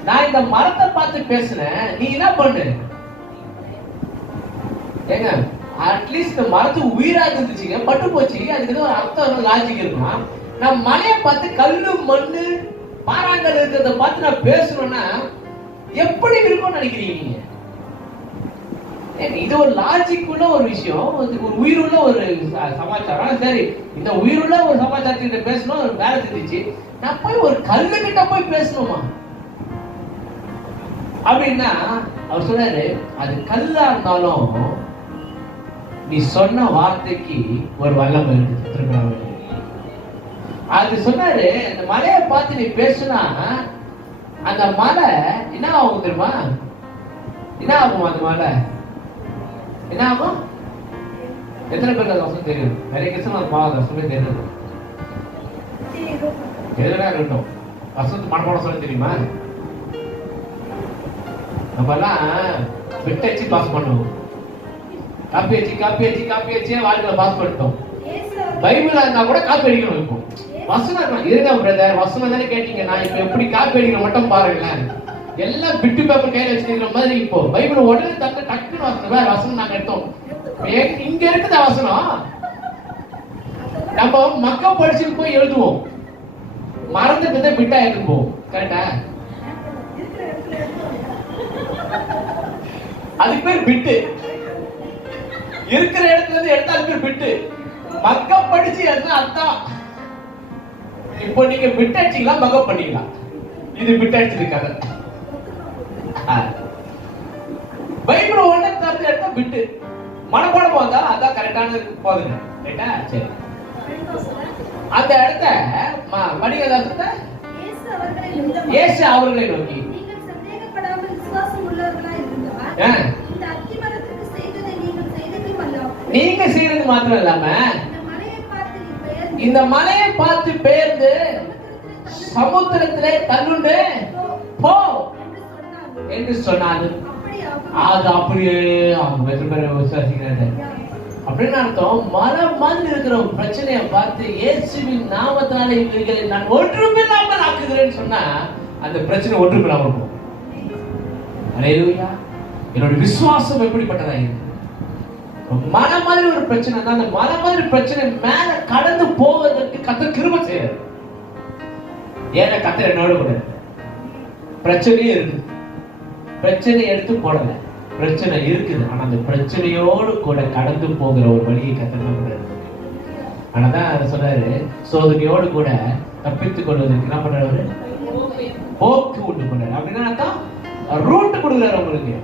நான் இந்த மரத்தை பார்த்து பேசுனேன், நீ என்ன பண்ணு ஏங்க, அட்லீஸ்ட் இந்த மரத்துக்கு உயிராக இருந்துச்சுங்க, பட்டு போச்சு, அதுக்கு ஒரு அர்த்தம் லாஜிக் இருக்கும். நான் மலையை பார்த்து கல்லு மண்ணு பாறாங்கல் இருக்கிறத பார்த்து நான் பேசணும்னா எப்படி இருக்கும்னு நினைக்கிறீங்க நீங்க? இது ஒரு லாஜிக் உள்ள ஒரு விஷயம், ஒரு உயிருள்ள ஒரு சமாச்சாரம். சரி, இந்த உயிருள்ள ஒரு சமாச்சாரத்திட்ட பேசணும், ஒரு வேலை செஞ்சிச்சு. நான் போய் ஒரு கல்லு கிட்ட போய் பேசணுமா அப்படின்னா அவர் சொல்றாரு, அது கல்லா இருந்தாலும் நீ சொன்ன வார்த்தைக்கு ஒரு வல்லமை இருக்கு. அது சொன்னாரு, அந்த மலையை பார்த்து நீ பேசுனா அந்த மலை என்ன ஆகும் தெரியுமா? என்ன ஆகும்? அந்த மலை என்ன ஆகும்? எத்தனை பேருக்கு அது வசனம் தெரியும்? நிறைய கிருஷ்ணன் அது பாவம் வசனமே தெரியும். எதுனா இருக்கட்டும், வசனத்து மனப்பாடம் சொல்ல தெரியுமா? நம்ம எல்லாம் விட்டச்சு பாஸ் பண்ணுவோம். காப்பி வச்சு வாழ்க்கையில பாஸ் பண்ணிட்டோம். பைபிளா இருந்தா கூட காப்பி அடிக்கணும். இப்போ வசனம் இருங்க பிரதர், வசனம் தானே கேட்டீங்க, நான் இப்ப எப்படி காப்பி அடிக்கிற மட்டும் பாருங்களேன். எல்லாம் பிட்டு பேப்பர் கையில வச்சுக்கிற மாதிரி இப்போ பைபிள் உடனே டக்குன்னு வசனம் வேற வசனம் நாங்க எடுத்தோம். இங்க இருக்குதா வசனம்? நம்ம மக்க படிச்சுட்டு போய் எழுதுவோம், மறந்துட்டு பிட்டா எழுதுவோம். கரெக்டா? அதுக்கு பேர் பிட்டு. இருக்கிற இடத்துல இருந்து எடுத்தா அது பேர் பிட்டு. மக்க படிச்சு எழுதுனா அர்த்தம். இப்போ நீங்க பிட் அடிச்சீங்களா, மக்க பண்ணிக்கலாம்? இது பிட் அடிச்சிருக்காங்க. பைபிள் ஒண்ணு தெரிஞ்ச எடுத்தா பிட்டு. மனப்பாடம் வந்தா அதான் கரெக்டான போதுங்க. ரைட்டா? சரி, அந்த இடத்த மணிகதாசத்தை இயேசு அவர்களை நோக்கி நீங்க செய்யறது மாத்திரம் இல்லாம இந்த மலையை பார்த்து பெயர்ந்து சமுத்திரத்திலே தள்ளுண்டு போ என்று சொன்னாரு. அது அப்படியே அவங்க விசுவாசிக்கிறாங்க. அப்படின்னு அர்த்தம், மரம் மாதிரி இருக்கிற பிரச்சனையை பார்த்து இயேசுவின் நாமத்தாலே இவர்களை நான் ஒன்றுமில்லாமல் ஆக்குகிறேன்னு சொன்னா அந்த பிரச்சனை ஒன்றுமில்லாமல் இருக்கும். அல்லேலூயா. என்னோட விசுவாசம் எப்படிப்பட்டதா இருக்கு? மலை மாதிரி ஒரு பிரச்சனை தான். அந்த மலை மாதிரி பிரச்சனை மேல கடந்து போவதற்கு கர்த்தர் கிருபை செய்யறாரு. ஏன்னா கர்த்தர் என்னோட கூட பிரச்சனையே இருக்கு. பிரச்சனை எடுத்து போடல, பிரச்சனை இருக்குது. ஆனா அந்த பிரச்சனையோடு கூட கடந்து போகிற ஒரு வழியை கர்த்தர். ஆனாதான் சொல்றாரு, சோதனையோடு கூட தப்பித்துக் கொள்வதற்கு என்ன பண்றாரு? போக்கு உண்டு பண்றாரு. அப்படின்னா ரூட் கொடுக்குறாரு உங்களுக்கு.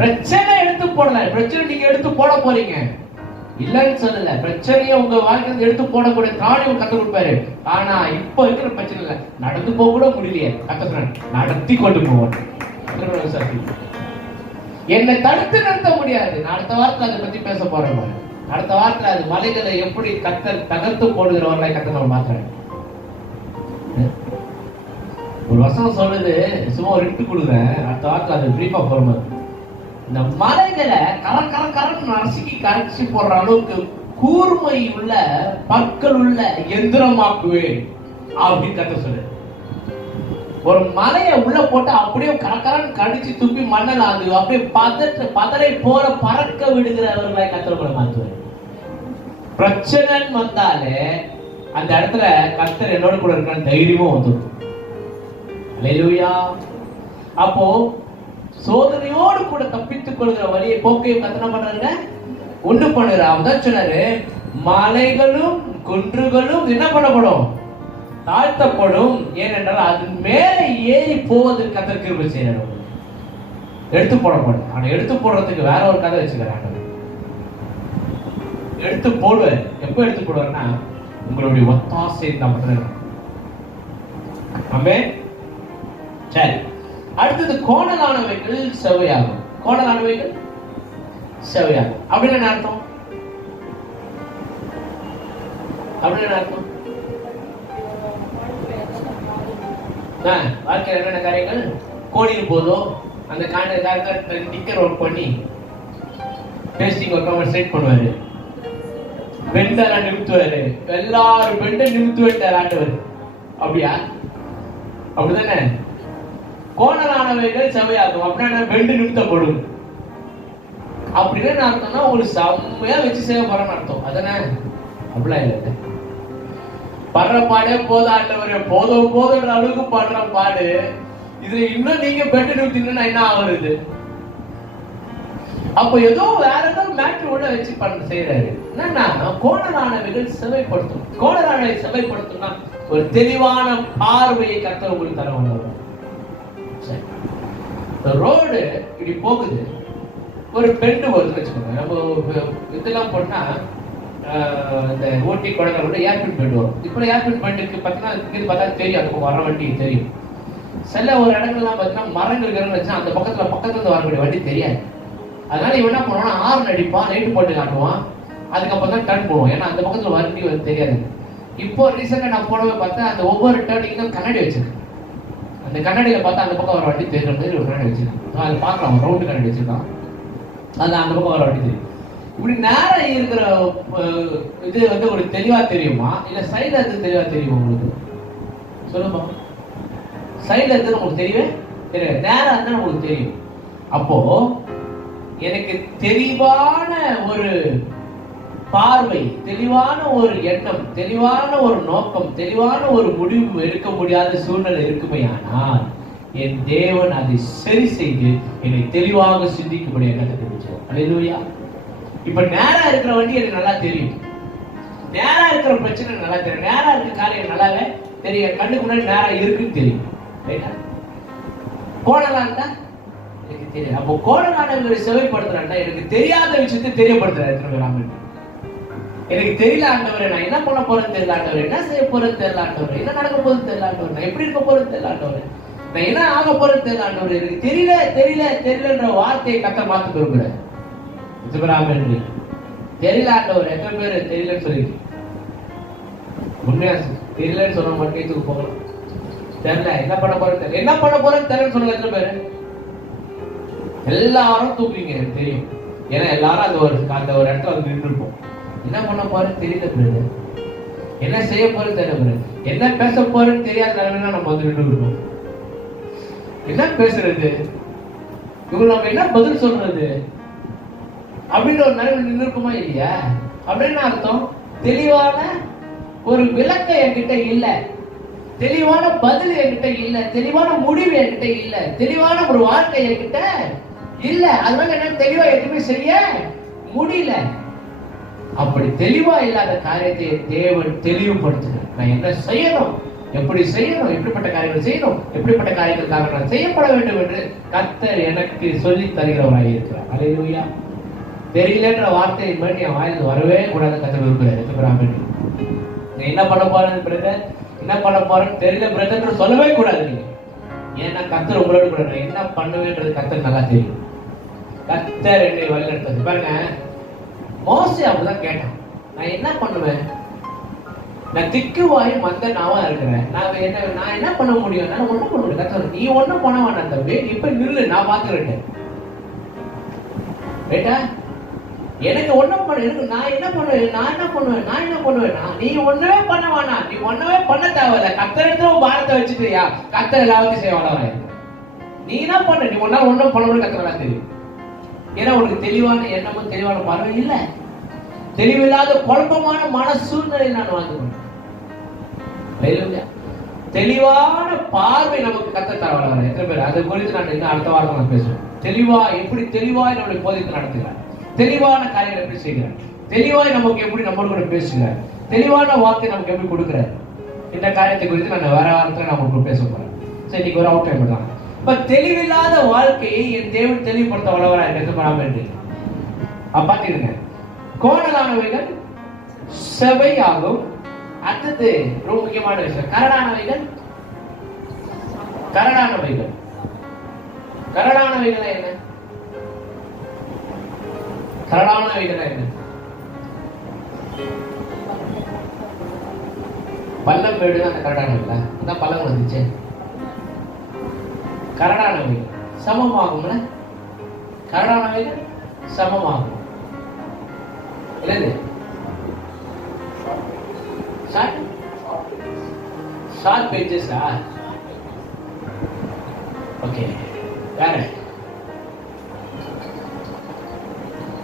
பிரச்சனை எடுத்து போடல, பிரச்சனை நீங்க எடுத்து போட போறீங்க இல்லன்னு சொல்லல. பிரச்சனையை உங்க வாழ்க்கையில எடுத்து போடக்கூடிய திராணி கத்து கொடுப்பாரு. ஆனா இப்ப இருக்கிற பிரச்சனை இல்ல, நடந்து போக கூட முடியலையே, கத்த நடத்தி கொண்டு போவார். என்னை தடுத்து நிறுத்த முடியாது. நான் அடுத்த வாரத்துல அதை பத்தி பேச போறேன். அடுத்த வாரத்துல அது மலைகளை எப்படி கத்தல் தகர்த்து போடுகிறவர்களை கத்தல் மாத்துறேன். ஒரு வசனம் சொல்லுது, சும்மா ஒரு இட்டு கொடுக்குறேன். அடுத்த வாரத்துல அது பிரீஃபா போற. இந்த மலைகளை கரன்னு நசுக்கி கரைச்சி போடுற அளவுக்கு கூர்மை உள்ள பற்கள் உள்ள எந்திரமாக்குவேன் அப்படின்னு கத்த சொல்லு. ஒரு மலையை உள்ள போட்டு அப்படியே கரக்கரன்னு கடிச்சு துப்பி மண்ணல அது அப்படியே பதரை போல பறக்க விடுகிறவர்களை கத்தல் மாத்துவேன். பிரச்சனை வந்தாலே அந்த இடத்துல கர்த்தர் என்னோட கூட இருக்கிற தைரியமும் வந்துடும். அல்லேலூயா. அப்போ சோதனையோடு கூட தப்பித்துக் கொள்கிற வழியை போக்கையும் கத்தனை பண்றாங்க, உண்டு பண்ணுற. அவதான் சொன்னாரு, மலைகளும் குன்றுகளும் என்ன பண்ணப்படும், தாழ்த்தப்படும். ஏனென்றால் அது மேலே ஏறி போவதற்கு கர்த்தர் கிருபை செய்யறாரு. எடுத்து போடப்படும். ஆனா எடுத்து போடுறதுக்கு வேற ஒரு கதை வச்சுக்கிறாங்க. எடுத்து போடுவார். எப்ப எடுத்து போடுவார்னா, உங்களுடைய ஒத்தாசை இருந்தா மட்டும். ஆமென். சரி, அடுத்தது கோணலானவைகள் செவ்வையாகும். கோணலானவைகள் செவ்வையாகும் அப்படின்னு என்ன அர்த்தம்? அப்படின்னு என்ன அர்த்தம்? வாழ்க்கையில் என்னென்ன காரியங்கள் கோடியில் போதோ அந்த காரணத்தை டிக்கர் ஒர்க் பண்ணி பேஸ்டிங் ஒர்க் செட் பண்ணுவாரு. பெண்டெல்லாம் நிமித்துவாரு. எல்லாரும் பெண்டை நிமித்து விட்டார் ஆண்டவர். அப்படியா? அப்படிதானே? கோணலானவைகள் செவ்வையாகும் அப்படின்னா பெண்டு நிமித்தப்படும் அப்படின்னு அர்த்தம்னா உங்களுக்கு செம்மையா வச்சு செய்ய போறேன்னு அர்த்தம். அதானே? அப்படிலாம் இல்லை. படுற பாடே போத ஆண்டவரே, போதும் போதுன்ற அளவுக்கு பாடுற பாடு. இதுல இன்னும் நீங்க பெண்டு நிமித்தினா என்ன ஆகுறது? அப்போ ஏதோ வேற ஏதோ மேட்ரு உள்ள வச்சு செய்யறாரு. என்னன்னா, கோணலானவைகள் செவைப்படுத்தும். கோணலானவை செவைப்படுத்தும்னா ஒரு தெளிவான பார்வையை கர்த்தர் உங்களுக்கு தர வந்தவர். ரோடு இப்படி போகுது, ஒரு பெண்டு வருதுன்னு வச்சுக்கோங்க. நம்ம இதெல்லாம் போனா இந்த ஊட்டி கொடைக்கானல் ஏர்பின் பெண்டு வரும். இப்போ ஏர்பின் பெண்டுக்கு பார்த்தீங்கன்னா பார்த்தா தெரியும், அதுக்கு வர வண்டி தெரியும். சில ஒரு இடங்கள்லாம் பார்த்தீங்கன்னா மரங்கள் வச்சா அந்த பக்கத்துல இருந்து வரக்கூடிய வண்டி தெரியாது. அதனால இவன் என்ன பண்ணுவான்னா, ஆறு அடிப்பான், லைட்டு போட்டு காட்டுவான், அதுக்கப்புறம் தான் டர்ன் போடுவோம். ஏன்னா அந்த பக்கத்துல வண்டி வந்து தெரியாது. இப்போ ரீசெண்டா நான் போடவே பார்த்தா அந்த ஒவ்வொரு டர்னிங்கும் கண்ணாடி வச்சிருக்கேன். அந்த கண்ணாடியில பார்த்தா அந்த பக்கம் வர வண்டி தெரியுற மாதிரி ஒரு கண்ணாடி வச்சிருக்கான். அதை பார்க்கலாம், ரவுண்டு கண்ணாடி வச்சிருக்கான். அது அந்த பக்கம் வர வண்டி தெரியும். இப்படி நேரம் இருக்கிற இது வந்து ஒரு தெளிவா தெரியுமா, இல்ல சைட்ல இருந்து தெளிவா தெரியுமா உங்களுக்கு? சொல்லுமா. சைட்ல இருந்து உங்களுக்கு தெரியவே தெரியாது, நேரம் இருந்தா உங்களுக்கு தெரியும். அப்போ எனக்கு தெளிவான ஒரு பார்வை, தெளிவான ஒரு எண்ணம், தெளிவான ஒரு நோக்கம், தெளிவான ஒரு முடிவு எடுக்க முடியாத சூழ்நிலை இருக்குமே, ஆனால் என் தேவன் அதை சரி செய்து என்னை தெளிவாக சிந்திக்கும்படி எண்ணத்தை தெரிவிச்சார். அல்லேலூயா. இப்ப நேரா இருக்கிற வண்டி எனக்கு நல்லா தெரியும், நேரா இருக்கிற பிரச்சனை நல்லா தெரியும், நேரா இருக்கிற காரியம் நல்லாவே தெரியும், கண்ணுக்கு முன்னாடி நேரா இருக்குன்னு தெரியும். கோணலா இருந்தா எனக்கு தெரியும். அப்போ கோணலானவர்களை செவைப்படுத்துறாண்டா எனக்கு தெரியாத விஷயத்தை தெரியப்படுத்துறாரு. எனக்கு தெரியல ஆண்டவரே, நான் என்ன பண்ண போறேன்னு தெரியல ஆண்டவரே, என்ன செய்ய போறேன்னு தெரியல ஆண்டவரே, என்ன நடக்க போறேன்னு தெரியல ஆண்டவரே, நான் எப்படி இருக்க போறேன்னு தெரியல ஆண்டவரே, நான் என்ன ஆக போறேன்னு தெரியல ஆண்டவரே, எனக்கு தெரியல தெரியல தெரியலன்ற வார்த்தையை கத்த மாத்த விரும்புறேன். தெரியல ஆண்டவர். எத்தனை பேர் தெரியலன்னு சொல்லிருக்கு? உண்மையா தெரியலன்னு சொன்ன மட்டும் கைத்துக்கு போகலாம். தெரியல, என்ன பண்ண போறேன்னு தெரியல, என்ன பண்ண போறேன்னு தெரியல சொல்லுங்க. எத்தனை பேரு? எல்லாரும் தூக்குவீங்க, எனக்கு தெரியும். ஏன்னா எல்லாரும் அந்த ஒரு இடத்துல வந்து நின்று இருப்போம். என்ன பண்ண போறேன்னு தெரியல பிறகு, என்ன செய்ய போறேன்னு தெரியல பிறகு, என்ன பேச போறேன்னு தெரியாத நிலைமைனா நம்ம வந்து நின்று இருப்போம். என்ன பேசுறது, இவங்க நம்ம என்ன பதில் சொல்றது அப்படின்ற ஒரு நிலைமை நின்று இருக்குமா இல்லையா? அப்படின்னு அர்த்தம், தெளிவான ஒரு விளக்கம் என்கிட்ட இல்ல, தெளிவான பதில் என்கிட்ட இல்ல, தெளிவான முடிவு என்கிட்ட இல்ல, தெளிவான ஒரு வாழ்க்கை என்கிட்ட இல்ல. அதனால என்ன தெளிவா எதுவுமே செய்ய முடியல. அப்படி தெளிவா இல்லாத காரியத்தை தேவன் தெளிவுபடுத்துகிறார். நான் என்ன செய்யணும், எப்படி செய்யணும், எப்படிப்பட்ட காரியங்கள் செய்யணும், எப்படிப்பட்ட காரியங்களுக்காக நான் செய்யப்பட வேண்டும் என்று கர்த்தர் எனக்கு சொல்லி தருகிறவராக இருக்கிறார். அல்லேலூயா. தெரியலன்ற வார்த்தை மாதிரி என் வாயில் வரவே கூடாது கர்த்தர் விரும்புகிறார். நீ என்ன பண்ண போறேன்னு பிரதர், என்ன பண்ண போறேன்னு தெரியல பிரதர் சொல்லவே கூடாது நீங்க. ஏன்னா கர்த்தர் உங்களோட கூட என்ன பண்ணுவேன்றது கர்த்தர் நல்லா தெரியும். கர்த்தர் என்னை வழிநடத்தது பாருங்க. மோசே அப்படிதான் கேட்டான், நான் என்ன பண்ணுவேன், நான் திக்குவாயும் மந்த நாவா இருக்கிறேன், நான் என்ன பண்ண முடியும், நான் ஒண்ணும் பண்ண முடியும். கர்த்தர் நீ ஒண்ணும் பண்ண வேண்டாம் தம்பி, இப்ப நில்லு, நான் பாத்துக்கிட்டேன். ரைட்டா? எனக்கு ஒண்ணும் பண்ண, எனக்கு நான் என்ன பண்ணுவேன், நீ ஒண்ணுமே பண்ண வேணாம், நீ ஒண்ணுமே பண்ண தேவையில்ல. கர்த்தர் இடத்துல பாரத்தை வச்சுட்டியா, கர்த்தர் எல்லாத்தையும் செய்ய வேணாம். நீ என்ன பண்ண, நீ ஒன்னால ஒண்ணும் பண்ண முடியும், கர்த்தர் எல்லாம் தெரியும். ஏன்னா உனக்கு தெளிவான எண்ணமும் தெளிவான பார்வை இல்ல, தெளிவில்லாத குழப்பமான மன சூழ்நிலை நான் வாழ்ந்து கொண்டேன். தெளிவான பார்வை நமக்கு கத்த தரவல்ல. எத்தனை பேர் அதை குறித்து நான் இன்னும் அடுத்த வாரம் நான் பேசுவேன். தெளிவா எப்படி தெளிவாய் நம்மளை போதித்து நடத்துகிறார், தெளிவான காரியங்கள் எப்படி செய்கிறார், தெளிவாய் நமக்கு எப்படி நம்மளோட கூட பேசுகிறார், தெளிவான வார்த்தை நமக்கு எப்படி கொடுக்கிறார். இந்த காரியத்தை குறித்து நான் வேற வாரத்துல நான் உங்களுக்கு பேச போறேன். சரி, இன்னைக்கு ஒரு அவுட் டைம் தான். இப்ப தெளிவில்லாத வாழ்க்கையை என் தேவன் தெளிவுபடுத்த வல்லவராய் இருக்கிறது பராமரி. பாத்தீங்க, கோணலானவைகள் செவையாகும். அடுத்தது ரொம்ப முக்கியமான விஷயம், கரடானவைகள். கரடானவைகள் கரடானவைகள் என்ன? கரடானவைகள் என்ன? பள்ளம் வீடு தான் கரடானவைகளா? அதான் பள்ளம் வந்துச்சு. கரடானவைகள் சமமாகும்ல, கரடானவைகள் சமமாகும். இல்லது ஷார்ட் பேஜஸா? ஓகே, வேற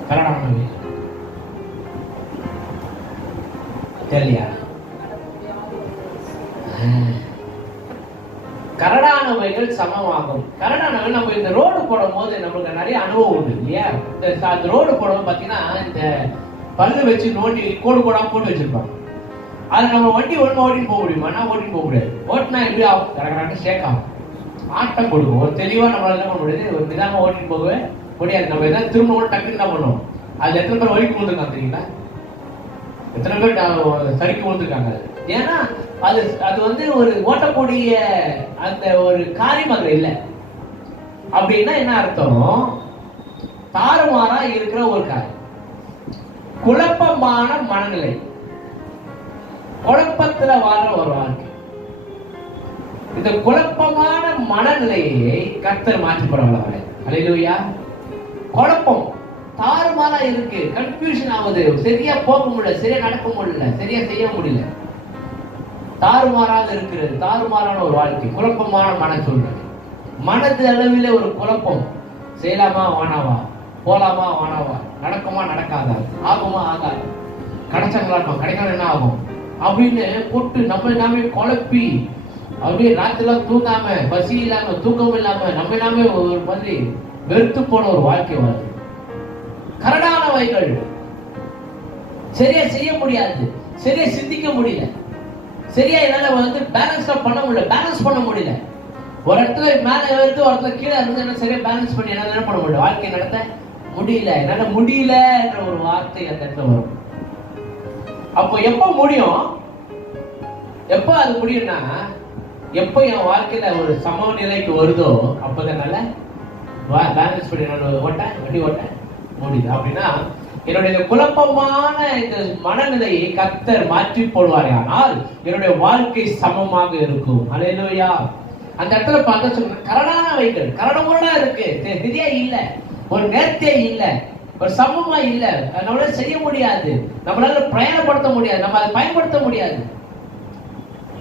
கரடானவை தெரியலையா? கரடானவைகள் சமமாகும். கரடானவை நம்ம இந்த ரோடு போடும் போது நம்மளுக்கு நிறைய அனுபவம் உண்டு இல்லையா? இந்த ரோடு போடும்போது பாத்தீங்கன்னா இந்த பல்லு வச்சு நோண்டி கோடு கோடா போட்டு வச்சிருப்பாங்க. அது நம்ம வண்டி ஒழுங்கா ஓட்டின்னு போக முடியுமா? நான் ஓட்டின்னு போக முடியாது. ஓட்டினா எப்படி ஆகும்? கரெக்டாக ஷேக் ஆகும், ஆட்டம் கொடுக்கும். ஒரு தெளிவா நம்மளால என்ன பண்ண முடியாது, ஒரு நிதானமா ஓட்டின்னு போகவே முடியாது. நம்ம எதாவது திரும்ப கூட டக்குன்னு என்ன பண்ணுவோம்? அது எத்தனை பேர் வலிக்கு விழுந்துருக்காங்க தெரியுங்களா? எத்தனை பேர் சரிக்கு விழுந்துருக்காங்க? ஏன்னா அது அது வந்து ஒரு ஓட்டக்கூடிய அந்த ஒரு காரியம் அதுல இல்லை. அப்படின்னா என்ன அர்த்தம்? தாறுமாறா இருக்கிற ஒரு காரியம், குழப்பமான மனநிலை, குழப்பத்துல வாழ்ற ஒரு வாழ்க்கை. இந்த குழப்பமான மனநிலையை கர்த்தர் மாற்றி போறாங்க. அல்லேலூயா. குழப்பம் தாறுமாறா இருக்கு, கன்ஃபியூஷன் ஆகுது, சரியா போக முடியல, சரியா நடக்க முடியல, சரியா செய்ய முடியல, தாறுமாறாக இருக்கிறது. தாறுமாறான ஒரு வாழ்க்கை, குழப்பமான மன சூழ்நிலை, மனது அளவில் ஒரு குழப்பம். செய்யலாமா வானாவா, போலாமா வானாவா, நடக்குமா நடக்காதா, ஆகுமா ஆகாது, கிடைச்சாங்களா கிடைக்காம என்ன ஆகும் அப்படின்னு போட்டு நம்ம நாமே குழப்பி அப்படியே ராத்திரில தூங்காம, பசி இல்லாம, தூக்கம் இல்லாம, நம்ம நாமே ஒரு மாதிரி வெறுத்து போன ஒரு வாழ்க்கை வருது. கரடானவைகள் சரியா செய்ய முடியாது, சரியா சிந்திக்க முடியல, சரியா என்னால வந்து பேலன்ஸ் பண்ண முடியல, பேலன்ஸ் பண்ண முடியல. ஒரு இடத்துல மேல எடுத்து ஒரு இடத்துல கீழே இருந்து என்ன சரியா பேலன்ஸ் பண்ணி என்னால என்ன பண்ண முடியல, வாழ்க்கை நடத்த முடியல, என்னால முடியல என்ற ஒரு வார்த்தை அந்த இடத்துல வரும். அப்போ எப்ப முடியும்? எப்ப அது முடியும்னா, எப்ப என் வாழ்க்கையில ஒரு சமநிலைக்கு வருதோ அப்பதான் பேலன்ஸ் பண்ணி நான் வண்டி ஓட்ட முடியுது. அப்படின்னா என்னுடைய குழப்பமான இந்த மனநிலையை கர்த்தர் மாற்றி போடுவார். ஆனால் என்னுடைய வாழ்க்கை சமமாக இருக்கும். அல்லேலூயா. அந்த இடத்துல பார்க்க சொல்ற கரடானவைகள், கரடமுள்ளா இருக்கு, சரியா இல்ல, ஒரு நேர்த்தியா இல்ல, ஒரு சமமா இல்ல, நம்மளால செய்ய முடியாது, நம்மளால பிரயாணப்படுத்த முடியாது, நம்ம அதை பயன்படுத்த முடியாது.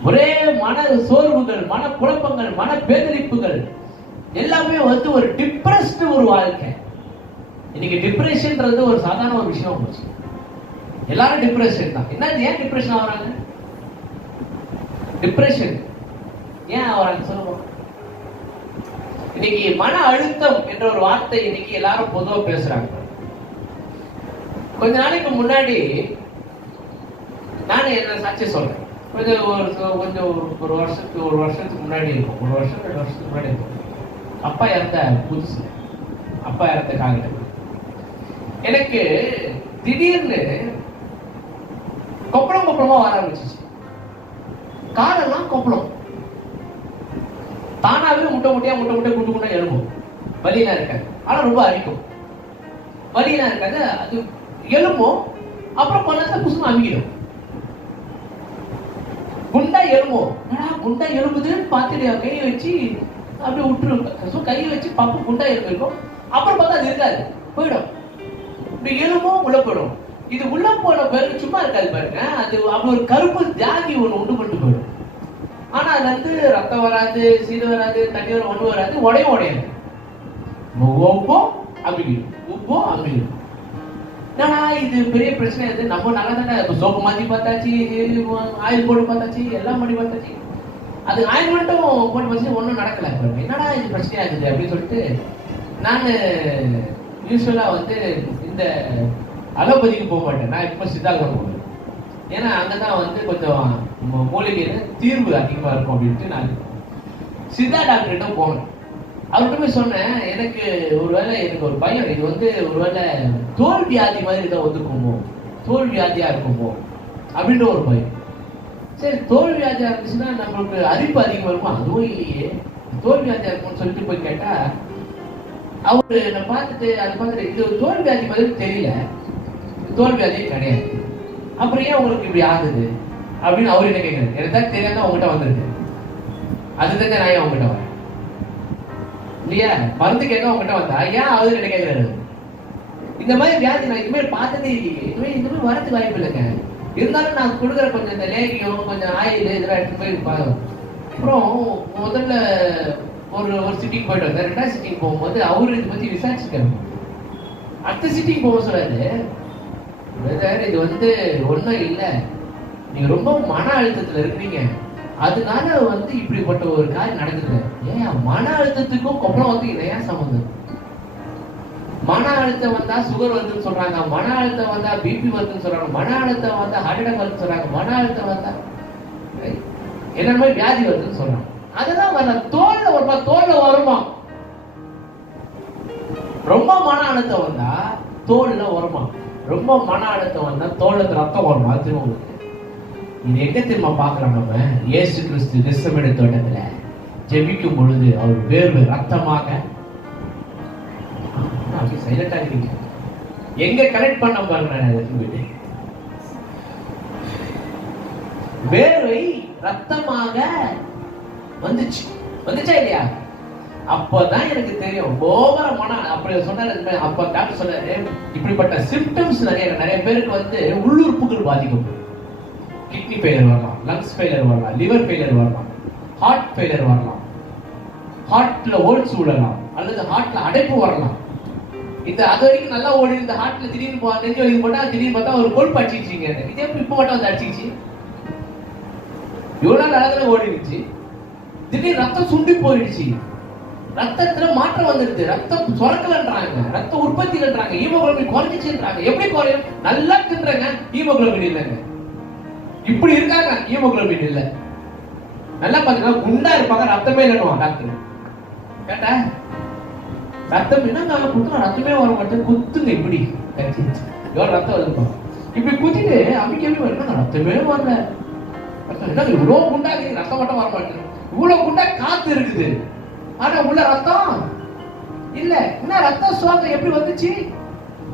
ஒரே மன சோர்வுகள், மன குழப்பங்கள், மன பேதலிப்புகள், எல்லாமே வந்து ஒரு டிப்ரெஸ்ட் ஒரு வாழ்க்கை. இன்னைக்கு டிப்ரெஷன்ன்றது ஒரு சாதாரண ஒரு விஷயம் போச்சு. எல்லாரும் டிப்ரெஷன் தான். என்ன, ஏன் டிப்ரெஷன் ஆகுறாங்க? டிப்ரெஷன் ஏன் ஆகுறாங்க சொல்லுவோம். இன்னைக்கு மன அழுத்தம் என்ற ஒரு வார்த்தை இன்னைக்கு எல்லாரும் பொதுவா பேசுறாங்க. கொஞ்ச நாளைக்கு முன்னாடி நான் என்ன சாட்சி சொல்றேன். ஒரு வருஷத்துக்கு முன்னாடி இருக்கும், ஒரு வருஷம் 2 வருஷத்துக்கு முன்னாடி இருக்கும். அப்பா இறந்த புதுசு, அப்பா இறந்த காங்கிட்ட எனக்கு திடீர்னு கொப்பளமா வர ஆரம்பிச்சிச்சு. காலெல்லாம் கொப்பளம், தானாவே முட்டை குண்டு குண்டா எழும்பும். வலியெல்லாம் இருக்காது, ஆனா ரொம்ப அரிக்கும். வலியெல்லாம் இருக்காது, அது எழும்பும். அப்புறம் கொஞ்சம் குசுமா அமிக்கிடும், குண்டா எழும்பும். குண்டா எழும்புதுன்னு பார்த்துட்டு கையை வச்சு அப்படியே விட்டுரும். கையை வச்சு பப்பு குண்டா எழும்பிருக்கும். அப்புறம் பார்த்தா அது இருக்காது, போயிடும். இப்படி எழும்பும், உள்ள போயிடும். இது உள்ள போன பிறகு சும்மா இருக்காது பாருங்க, அது அப்படி ஒரு கருப்பு ஜாதி ஒண்ணு உண்டு பண்ணிட்டு போயிடும். ஆனா அதுல இருந்து ரத்தம் வராது, சீடு வராது, தண்ணி வர ஒண்ணு வராது, உடையாது. உப்போ அமிக்கிடும், உப்போ அமிக்கிடும். என்னடா இது பெரிய பிரச்சனை, இது நம்ம நல்லா தானே சோப்பு மாத்தி பார்த்தாச்சு, ஆயில் போட்டு பார்த்தாச்சு, எல்லாம் பண்ணி பார்த்தாச்சு, அது ஆயில்மெண்ட்டும் போட்டு பார்த்து ஒன்றும் நடக்கல. என்னடா இது பிரச்சனையா இருக்குது அப்படின்னு சொல்லிட்டு நான் யூஸ்வலா வந்து இந்த அலோபதிக்கு போக மாட்டேன். நான் இப்போ சித்தாவுக்கு போவேன். ஏன்னா அங்கதான் வந்து கொஞ்சம் மூலிகையில தீர்வு அதிகமா இருக்கும் அப்படின்ட்டு நான் சித்தா டாக்டர்கிட்ட போனேன். அவர்கிட்ட போய் சொன்னேன், எனக்கு ஒருவேளை எனக்கு ஒரு பயம், இது வந்து ஒருவேளை தோல் வியாதி மாதிரி இதை வந்துருக்குமோ, தோல் வியாதியா இருக்குமோ அப்படின்ற ஒரு பயம். சரி, தோல் வியாதியா இருந்துச்சுன்னா நம்மளுக்கு அரிப்பு அதிகமா இருக்கும், அதுவும் இல்லையே, தோல் வியாதியா இருக்கும்னு சொல்லிட்டு போய் கேட்டா அவரு என்னை பார்த்துட்டு அது பார்த்துட்டு இது தோல் வியாதி மாதிரி தெரியல, தோல் வியாதியே கிடையாது, அப்புறம் ஏன் உங்களுக்கு இப்படி ஆகுது அப்படின்னு அவரு என்ன கேட்குறாரு. எனக்கு தான் தெரியாத உங்ககிட்ட வந்திருக்கு, அதுதான் நான் ஏன் உங்ககிட்ட வரேன் இல்லையா, மருந்து கேட்க உங்ககிட்ட வந்தா ஏன் ஆகுதுன்னு என்ன கேட்கிறாரு. இந்த மாதிரி வியாதி நான் இனிமேல் பார்த்ததே இல்லையே, இந்த மாதிரி வரதுக்கு வாய்ப்பு இல்லைங்க. இருந்தாலும் நான் கொடுக்குற கொஞ்சம் இந்த லேகியம் கொஞ்சம் ஆயில் இதெல்லாம் எடுத்து போய் பார்க்கணும். அப்புறம் முதல்ல ஒரு சிட்டிங் போயிட்டு வந்தேன். ரெண்டாவது சிட்டிங் போகும்போது அவரு இதை பத்தி விசாரிச்சுக்காரு. அடுத்த சிட்டிங் போக சொல்லாது, இது வந்து ஒன்றும் இல்லை, நீங்க ரொம்ப மன அழுத்தத்துல இருக்கிறீங்க, அதனால வந்து இப்படிப்பட்ட ஒரு காரியம் நடக்குது. ஏன் மன அழுத்தத்துக்கும் கொப்பளம் வந்து இதையா சம்பந்தம்? மன அழுத்தம் வந்தா சுகர் வருதுன்னு சொல்றாங்க, மன அழுத்தம் வந்தா பிபி வருதுன்னு சொல்றாங்க, மன அழுத்தம் வந்தா ஹார்ட் அட்டாக் வருதுன்னு சொல்றாங்க, மன அழுத்தம் வந்தா என்ன மாதிரி வியாதி வருதுன்னு சொல்றாங்க. அதெல்லாம் வர தோல்ல வருமா? ரொம்ப மன அழுத்தம் வந்தா தோல்ல வருமா? ரொம்ப மன அழுத்தம் வந்தா தோல்ல ரத்தம் வருமா? திரும்ப இது எங்க திரும்ப பாக்குறோம், நம்ம இயேசு கிறிஸ்து கெத்செமனே தோட்டத்துல ஜெபிக்கும் பொழுது அவர் வேர்வை ரத்தமாக, சைலண்டா இருக்கீங்க, எங்க கனெக்ட் பண்ண பாருங்க, வேர்வை ரத்தமாக வந்துச்சா இல்லையா? அப்பதான் எனக்கு தெரியும் ஓவர மன அப்படி சொன்னாரு. அப்ப டாக்டர் சொன்னாரு, இப்படிப்பட்ட சிம்டம்ஸ் நிறைய பேருக்கு வந்து உள்ளுறுப்புகள் பாதிக்கப்படும். கிட்னி ஃபெயிலியர் வரலாம், லங்ஸ் ஃபெயிலியர் வரலாம், லிவர் ஃபெயிலியர் வரலாம், ஹார்ட் ஃபெயிலியர் வரலாம், ஹார்ட்ல ஹோல்ஸ் விடலாம், அல்லது ஹார்ட்ல அடைப்பு வரலாம். இந்த அது வரைக்கும் நல்லா ஓடி இந்த ஹார்ட்ல திடீர்னு நெஞ்சு வலி போட்டா திடீர்னு பார்த்தா ஒரு கொழுப்பு அடிச்சிச்சிங்க. இதே இப்ப மட்டும் வந்து அடிச்சிச்சு, இவ்வளவு நாள் ஓடிடுச்சு, திடீர்னு ரத்தம் சுண்டி போயிடுச்சு, ரத்தத்துல மாற்றம் வந்துருது, ரத்தம் சுரக்கலன்றாங்க, ரத்த உற்பத்தின்றாங்க, ஹீமோகுளோபின் குறைஞ்சிச்சுன்றாங்க. எப்படி குறையும்? நல்லா தின்றாங்க, ஹீமோகுளோபின் இல்லைங்க. இப்படி இருக்காங்க, ஹீமோகுளோபின் இல்ல. நல்லா பாத்தீங்கன்னா குண்டா இருப்பாங்க, ரத்தமே இல்லைன்னு டாக்டர் கேட்டா, ரத்தம் என்ன குத்துனா ரத்தமே வர மாட்டேன், குத்துங்க இப்படி எவ்வளவு ரத்தம் வருது, இப்படி குத்திட்டு அமைக்க எப்படி ரத்தமே வரல, இவ்வளவு குண்டா இருக்கு, ரத்தம் மட்டும் வர மாட்டேன், இவ்வளவு குண்டா காத்து இருக்குது, ஆனா உள்ள ரத்தம் இல்ல. என்ன ரத்த சுவாசம் எப்படி வந்துச்சு?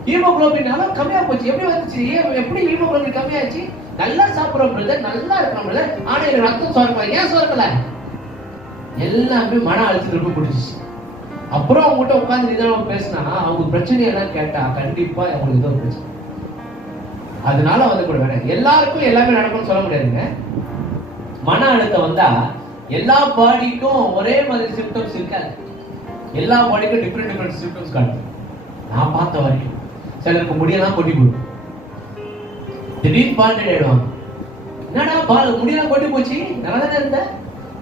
ஹீமோகுளோபின் அளவு கம்மியா போச்சு. எப்படி வந்துச்சு? எப்படி ஹீமோகுளோபின் கம்மியாச்சு? நல்லா சாப்பிடுறோம் பிரதர், நல்லா இருக்கிறோம் பிரதர், ஆனா எனக்கு ரத்தம் சுரக்கல. ஏன் சுரக்கல? எல்லாமே மன அழுத்தம் பிடிச்சிச்சு. அப்புறம் அவங்ககிட்ட உட்கார்ந்து நிதானமா பேசினா அவங்க பிரச்சனையெல்லாம் கேட்டா கண்டிப்பா அவங்களுக்கு ஏதோ பிரச்சனை. அதனால வந்து கூட வேணாம், எல்லாருக்கும் எல்லாமே நடக்கும்னு சொல்ல முடியாதுங்க. மன அழுத்தம் வந்தா எல்லா பாடிக்கும் ஒரே மாதிரி சிம்டம்ஸ் இருக்காது, எல்லா பாடிக்கும் டிஃபரெண்ட் சிம்டம்ஸ் காட்டும். நான் பார்த்த வரைக்கும் சிலருக்கு முடியெல்லாம் கொட்டி போடும், திடீர்னு பால் ஆயிடுவாங்க. என்னடா பால் முடியெல்லாம் கொட்டி போச்சு, நல்லா தானே இருந்த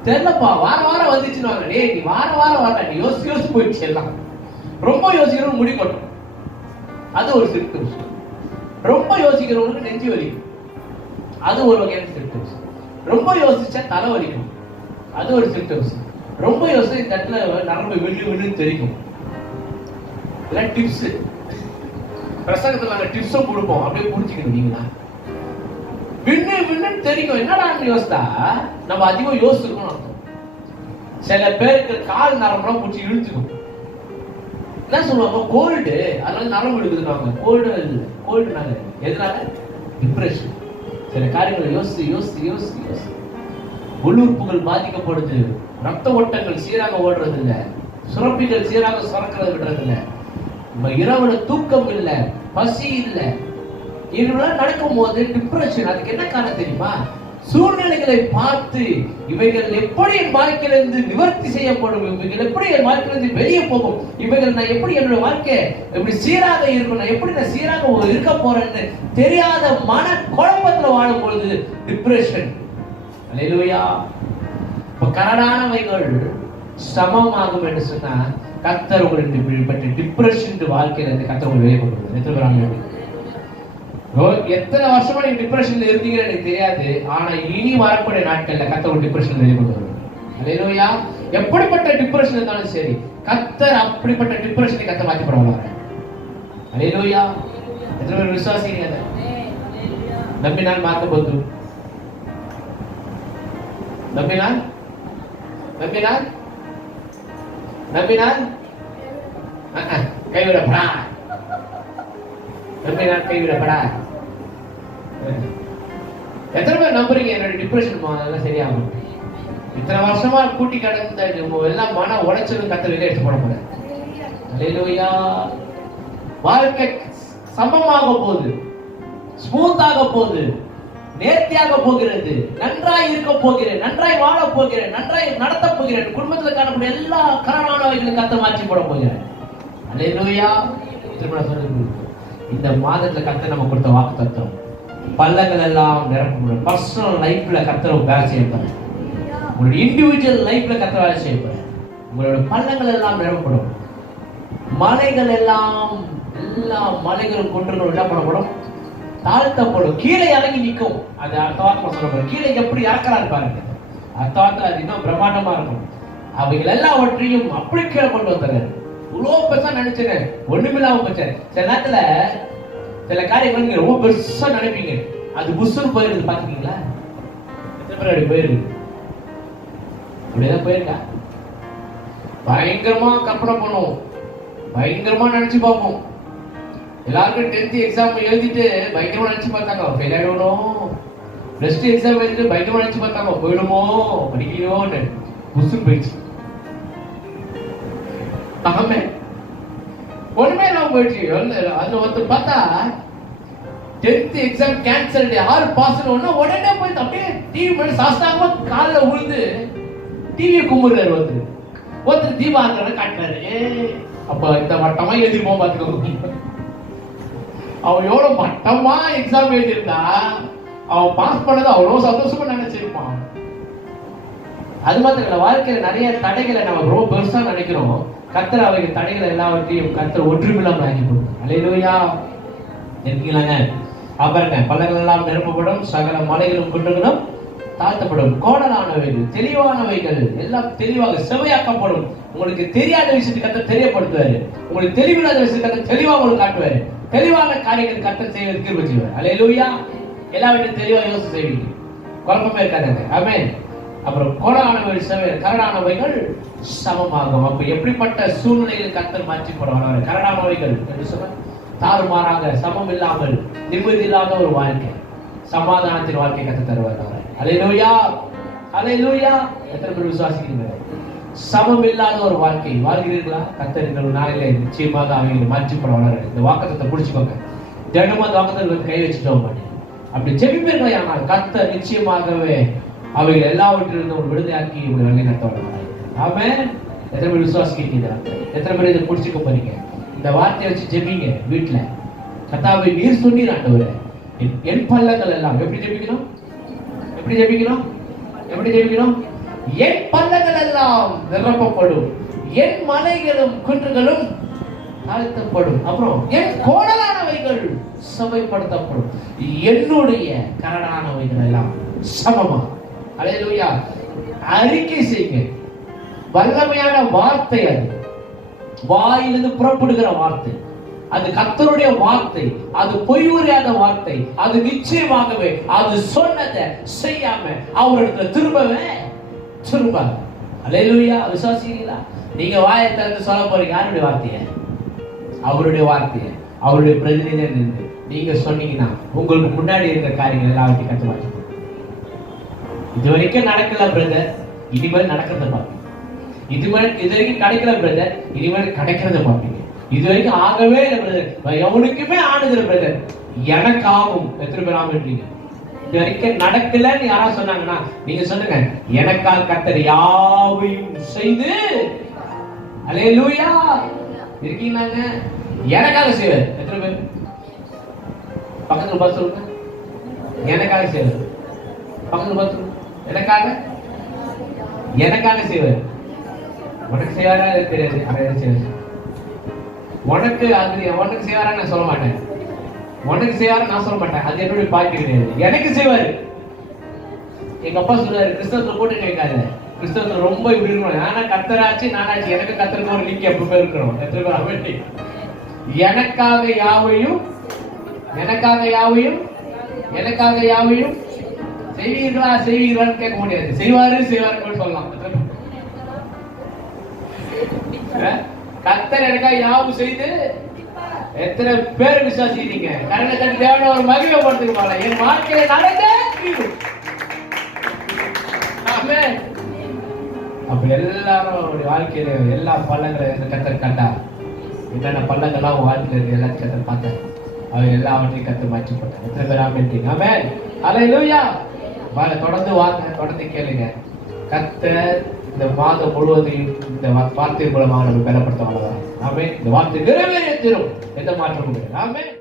தெரியலப்பா, வாரம் வந்துச்சுன்னு, டே நீ வாரம் வரல, நீ யோசிச்சு போயிடுச்சு, எல்லாம் ரொம்ப யோசிக்கிறவங்க முடி கொட்டும், அது ஒரு சிம்டம்ஸ். ரொம்ப யோசிக்கிறவங்களுக்கு நெஞ்சு வலிக்கும், அது ஒரு வகையான சிம்டம்ஸ். ரொம்ப யோசிச்சா தலை வலிக்கும், அது ஒரு சிம்டம்ஸ். ரொம்ப யோசிச்சு இந்த இடத்துல நரம்பு விண்ணு தெரிக்கும். இதெல்லாம் டிப்ஸ், பிரசங்கத்துல நாங்க டிப்ஸும் கொடுப்போம், அப்படியே புரிஞ்சுக்கணும். நீங்களா விண்ணு தெரியும், என்னடா யோசித்தா நம்ம அதிகம் யோசிச்சிருக்கணும் அர்த்தம். சில பேருக்கு கால் நரம்புலாம் பிடிச்சி இழுத்துக்கும். என்ன சொல்லுவாங்க? கோல்டு, அதனால நரம்பு இழுக்குதுன்னு. கோல்டுனால எதனால? டிப்ரெஷன். சில காரியங்களை யோசிச்சு உள்ளுறுப்புகள் பாதிக்கப்படுது, ரத்த ஓட்டங்கள் சீராக ஓடுறது இல்ல, சுரப்பிகள் சீராக சுரக்கிறது விடுறது இல்ல, இரவுல தூக்கம் இல்ல, பசி இல்ல, இதெல்லாம் நடக்கும் போது டிப்ரெஷன். அதுக்கு என்ன காரணம் தெரியுமா? சூழ்நிலைகளை பார்த்து இவைகள் எப்படி என் வாழ்க்கையிலிருந்து நிவர்த்தி செய்யப்படும், இவைகள் எப்படி என் வாழ்க்கையிலிருந்து வெளியே போகும், இவைகள் நான் எப்படி என்னோட வாழ்க்கை எப்படி சீராக இருக்கும், நான் எப்படி நான் சீராக இருக்க போறேன்னு தெரியாத மன குழப்பத்துல வாழும் பொழுது டிப்ரெஷன். அல்லேலூயா. இப்ப கரடானவைகள் சமமாகும் என்று சொன்னா கர்த்தர் உங்களுக்கு டிப்ரெஷன் வாழ்க்கையில இருந்து கர்த்தர் உங்களுக்கு வெளியே கொண்டு வருவார். எத்தனை பேர் எத்தனை வருஷமா நீங்க டிப்ரெஷன்ல இருந்தீங்கன்னு எனக்கு தெரியாது, ஆனா இனி வரக்கூடிய நாட்கள்ல கர்த்தர் டிப்ரெஷன் வெளியே கொண்டு வருவார். அல்லேலூயா. எப்படிப்பட்ட டிப்ரெஷன் இருந்தாலும் சரி கர்த்தர் அப்படிப்பட்ட டிப்ரெஷனை கர்த்தர் மாத்தி போடுவார். அல்லேலூயா. எத்தனை பேர் விசுவாசிங்க? அதை நம்பினால் மாற்றப்போது, நம்பினால் நம்பினால் நம்பினால் கைவிடப்படா, நம்பினால் கைவிடப்படா. எத்தனை பேர் நம்புறீங்க என்னோட டிப்ரெஷன் சரியாகும்? இத்தனை வருஷமா கூட்டி கடந்த எல்லாம் மன உடைச்சலும் கத்தரிக்க எடுத்து போட முடியாது. அல்லேலூயா. வாழ்க்கை சமமாக போகுது, ஸ்மூத்தாக போகுது, நேர்த்தியாக போகிறது, நன்றாய் இருக்க போகிறேன், நன்றாய் வாழ போகிறேன், நன்றாய் நடத்த போகிறேன், குடும்பத்தில் காணக்கூடிய எல்லா காரணானவைகளும் கத்த மாற்றி போட போகிறேன். அல்லேலூயா. இந்த மாதத்துல கத்த நம்ம கொடுத்த வாக்கு தத்துவம் பள்ளங்கள் எல்லாம் நிரப்பப்படும். பர்சனல் லைஃப்ல கத்தரை வேலை செய்யப்படும், உங்களுடைய இண்டிவிஜுவல் லைஃப்ல கத்த வேலை செய்யப்படும். உங்களோட பள்ளங்கள் எல்லாம் நிரப்பப்படும். மலைகள் எல்லாம் எல்லா மலைகளும் குன்றுகளும் என்ன பண்ணப்படும்? தாழ்த்தப்படும், கீழே இறங்கி நிற்கும். அது அடுத்த வார்த்தை சொல்லப்படும். கீழே எப்படி இறக்கிறாரு பாருங்க, அடுத்த வார்த்தை அது இன்னும் பிரம்மாண்டமா இருக்கும். அவைகள் எல்லாவற்றையும் அப்படி கீழே கொண்டு வந்தாரு. இவ்வளவு பெருசா நினைச்சேன், ஒண்ணுமில்லாம போச்சேன். சில நேரத்துல சில காரியங்கள் நீங்க ரொம்ப பெருசா நினைப்பீங்க, அது புஷ்ஷுன்னு போயிருது. பாத்துக்கீங்களா? எத்தனை பேர் அப்படி போயிருக்கு? அப்படியேதான் போயிருக்கா? பயங்கரமா கற்பனை பண்ணுவோம், பயங்கரமா நினைச்சு பார்ப்போம். எல்லாருக்கும் 10th எக்ஸாம் எழுதிட்டு பயங்கரமா நினைச்சு பார்த்தாங்க ஃபெயில் ஆயிடணும், +2 எக்ஸாம் எழுதிட்டு பயங்கரமா நினைச்சு பார்த்தாங்க போயிடுமோ படிக்கலையோன்னு. புஷ்ஷுன்னு போயிடுச்சு. ஆமே, ஒண்ணுமே இல்லாம போயிடுச்சு. அதுல வந்து பார்த்தா 10th எக்ஸாம் கேன்சல், 6 பாஸ் உடனே போய் அப்படியே டிவி பண்ணி சாஸ்தாங்கமா காலில் விழுந்து டிவி கும்பிடுறாரு. வந்து ஒருத்தர் தீபாவளி காட்டுறாரு. அப்ப இந்த வட்டமா எழுதிருப்போம் பாத்துக்கோங்க. அவன் எவ்வளவு மட்டமா எக்ஸாம் எழுதியிருந்தா அவன் பாஸ் பண்ணது அவ்வளவு சந்தோஷமா நினைச்சிருப்பான். அது மாத்திரம் வாழ்க்கையில நிறைய தடைகளை நம்ம ரொம்ப பெருசா நினைக்கிறோம். கர்த்தர் அவைகள் தடைகள் எல்லாவற்றையும் கர்த்தர் ஒற்றுமில்லாம ஆக்கி கொடுத்தார். அல்லேலூயா. இருக்கீங்களாங்க? பாருங்க, பள்ளங்கள் எல்லாம் நிரப்பப்படும், சகல மலைகளும் குன்றுகளும் தாழ்த்தப்படும், கோணலானவைகள் தெளிவானவைகள் எல்லாம் தெளிவாக செவையாக்கப்படும். உங்களுக்கு தெரியாத விஷயத்தை கர்த்தர் தெரியப்படுத்துவாரு, உங்களுக்கு தெளிவில்லாத விஷயத்தை கர்த்தர் தெளிவாக உங்களுக்கு காட்டுவாரு. தெளிவான காரியங்கள் கர்த்தர் செய்வதற்கு கிருபை செய்வார். அல்லேலூயா. எல்லாவற்றையும் தெளிவாக யோசனை செய்வீங்க, குழப்பமே இருக்காதுங்க. ஆமென். அப்புறம் கோணலானவைகள் செவை, கரடானவைகள் சமமாகும். அப்ப எப்படிப்பட்ட சூழ்நிலையில் கர்த்தர் மாற்றி போடுவார்? கரடானவைகள் என்று சொன்ன தாறுமாறாக சமம் இல்லாமல் நிம்மதி இல்லாத ஒரு வாழ்க்கை, சமாதானத்தின் வாழ்க்கை கர்த்தர் தருவார். அல்லேலூயா. அல்லேலூயா. எத்தனை பேர் விசுவாசிக்கிறீங்க? சமம் இல்லாத ஒரு வாழ்க்கை வாழ்கிறீர்களா? கர்த்தர் இந்த நாளிலே நிச்சயமாக அவைகளை மாற்றி போடுவார். இந்த வாக்குத்தத்தை பிடிச்சுக்கோங்க. தினமும் அந்த வாக்குத்தத்தை கை வச்சுட்டோம் மாட்டேன். அப்படி ஜெபிப்பீர்களே ஆனால் கர்த்தர் நிச்சயமாகவே அவைகள் எல்லாவற்றிலிருந்து ஒரு விடுதலையாக்கி உங்களை வழி நடத்துவார். ஆமென். எத்தனை பேர் விசுவாசிக்கிறீங்க? எத்தனை பேர் இதை பிடிச்சிக்க போறீங்க? இந்த வார்த்தையை வச்சு ஜெபிங்க வீட்டுல. கர்த்தாவே நீர் சொன்னீர் ஆண்டவரே, என் பள்ளங்கள் எல்லாம் எப்படி ஜெபிக்கணும்? எப்படி ஜெபிக்கணும்? எப்படி ஜெபிக்கணும்? என் பள்ளங்கள் எல்லாம் நிரப்பப்படும், என் மலைகளும் குன்றுகளும் தாழ்த்தப்படும், அப்புறம் என் கோணலானவைகள் சபைப்படுத்தப்படும், என்னுடைய கரடானவைகள் எல்லாம் சமமா. அல்லேலூயா. அறிக்கை செய்யுங்க. வல்லமையான வார்த்தை, அது வாயிலிருந்து புறப்படுகிற வார்த்தை, அது கர்த்தருடைய வார்த்தை, அது பொய் உரையாத வார்த்தை, அது நிச்சயமாகவே அது சொன்னதை செய்யாம அவரிடத்துல திரும்பவே திரும்ப. அல்லேலூயா. விசுவாசிங்களா? நீங்க வாயை திறந்து சொல்ல போறீங்க யாருடைய வார்த்தைய? அவருடைய வார்த்தைய, அவருடைய பிரதிநிதியா இருந்து நீங்க சொன்னீங்கன்னா உங்களுக்கு முன்னாடி இருக்கிற காரியங்கள் எல்லாவற்றையும் கத்து மாற்றி. இது வரைக்கும் நடக்கல பிரதர், இனிமேல் நடக்கிறத பார்ப்பீங்க. இது வரைக்கும் கிடைக்கல பிரதர், இனிமேல் கிடைக்கிறத பார்ப்பீங்க. இது வரைக்கும் ஆகவே இல்லை பிரதர், எவனுக்குமே ஆனது பிரதர், எனக்கு ஆகும். எத்தனை பேர் ஆகுன்றீங்க? வரைக்கும் நடக்கலன்னு யாராவது சொன்னாங்கன்னா நீங்க சொல்லுங்க, எனக்காக கர்த்தர் யாவையும் செய்து. அல்லேலூயா. இருக்கீங்களாங்க? எனக்காக செய்வார். எத்தனை பேர் பக்கத்துல பார்த்து சொல்லுங்க, எனக்காக செய்வார். பக்கத்துல பார்த்து எனக்காக எனக்காக செய்வார். உனக்கு செய்வாரா தெரியாது, ஆனால் செய்வார். உனக்கு அது உனக்கு செய்வாரா நான் சொல்ல மாட்டேன், உனக்கு செய்வாரா நான் சொல்ல மாட்டேன், அது என்னுடைய பாக்கி கிடையாது. எனக்கு செய்வாரு. எங்க அப்பா சொல்றாரு, கிறிஸ்தவத்துல போட்டு வைக்காது, கிறிஸ்தவத்துல ரொம்ப இப்படி இருக்கணும். ஆனா கர்த்தராச்சு நானாச்சு, எனக்கு கர்த்தருக்கு ஒரு லிங்க் எப்பவுமே இருக்கணும். எத்தனை பேர் அவட்டி எனக்காக யாவையும் எனக்காக யாவையும் எனக்காக யாவையும் செய்வீர்களா செய்வீர்களான்னு கேட்க முடியாது. செய்வாரு செய்வாருன்னு சொல்லலாம். கர்த்தர் எனக்காக யாவும் செய்து. எத்தனை பேர் விசுவாசிக்கிறீங்க? கரங்களை தட்டி தேவனை ஒரு மகிமைப்படுத்துவாங்க. என் வாழ்க்கையில நடந்தே அப்ப எல்லாரும் அவருடைய வாழ்க்கையில எல்லா பள்ளங்களை கர்த்தர் கண்டா. என்னென்ன பள்ளங்கள்லாம் வாழ்க்கையில இருக்கு எல்லாத்தையும் கர்த்தர் பார்த்தார். அவர் எல்லாவற்றையும் கர்த்தர் மாற்றி போட்டார். எத்தனை பேர் ஆமென்? ஆமென். அல்லேலூயா. தொடர்ந்து வாங்க, தொடர்ந்து கேளுங்க. கர்த்தர் இந்த மாதம் முழுவதையும் இந்த வார்த்தை மூலமாக நம்ம பலப்படுத்த வளர்றாங்க. ஆமென். இந்த வார்த்தை நிறைவேறிய தீரும், எந்த மாற்றமும் இல்லை. ஆமென்.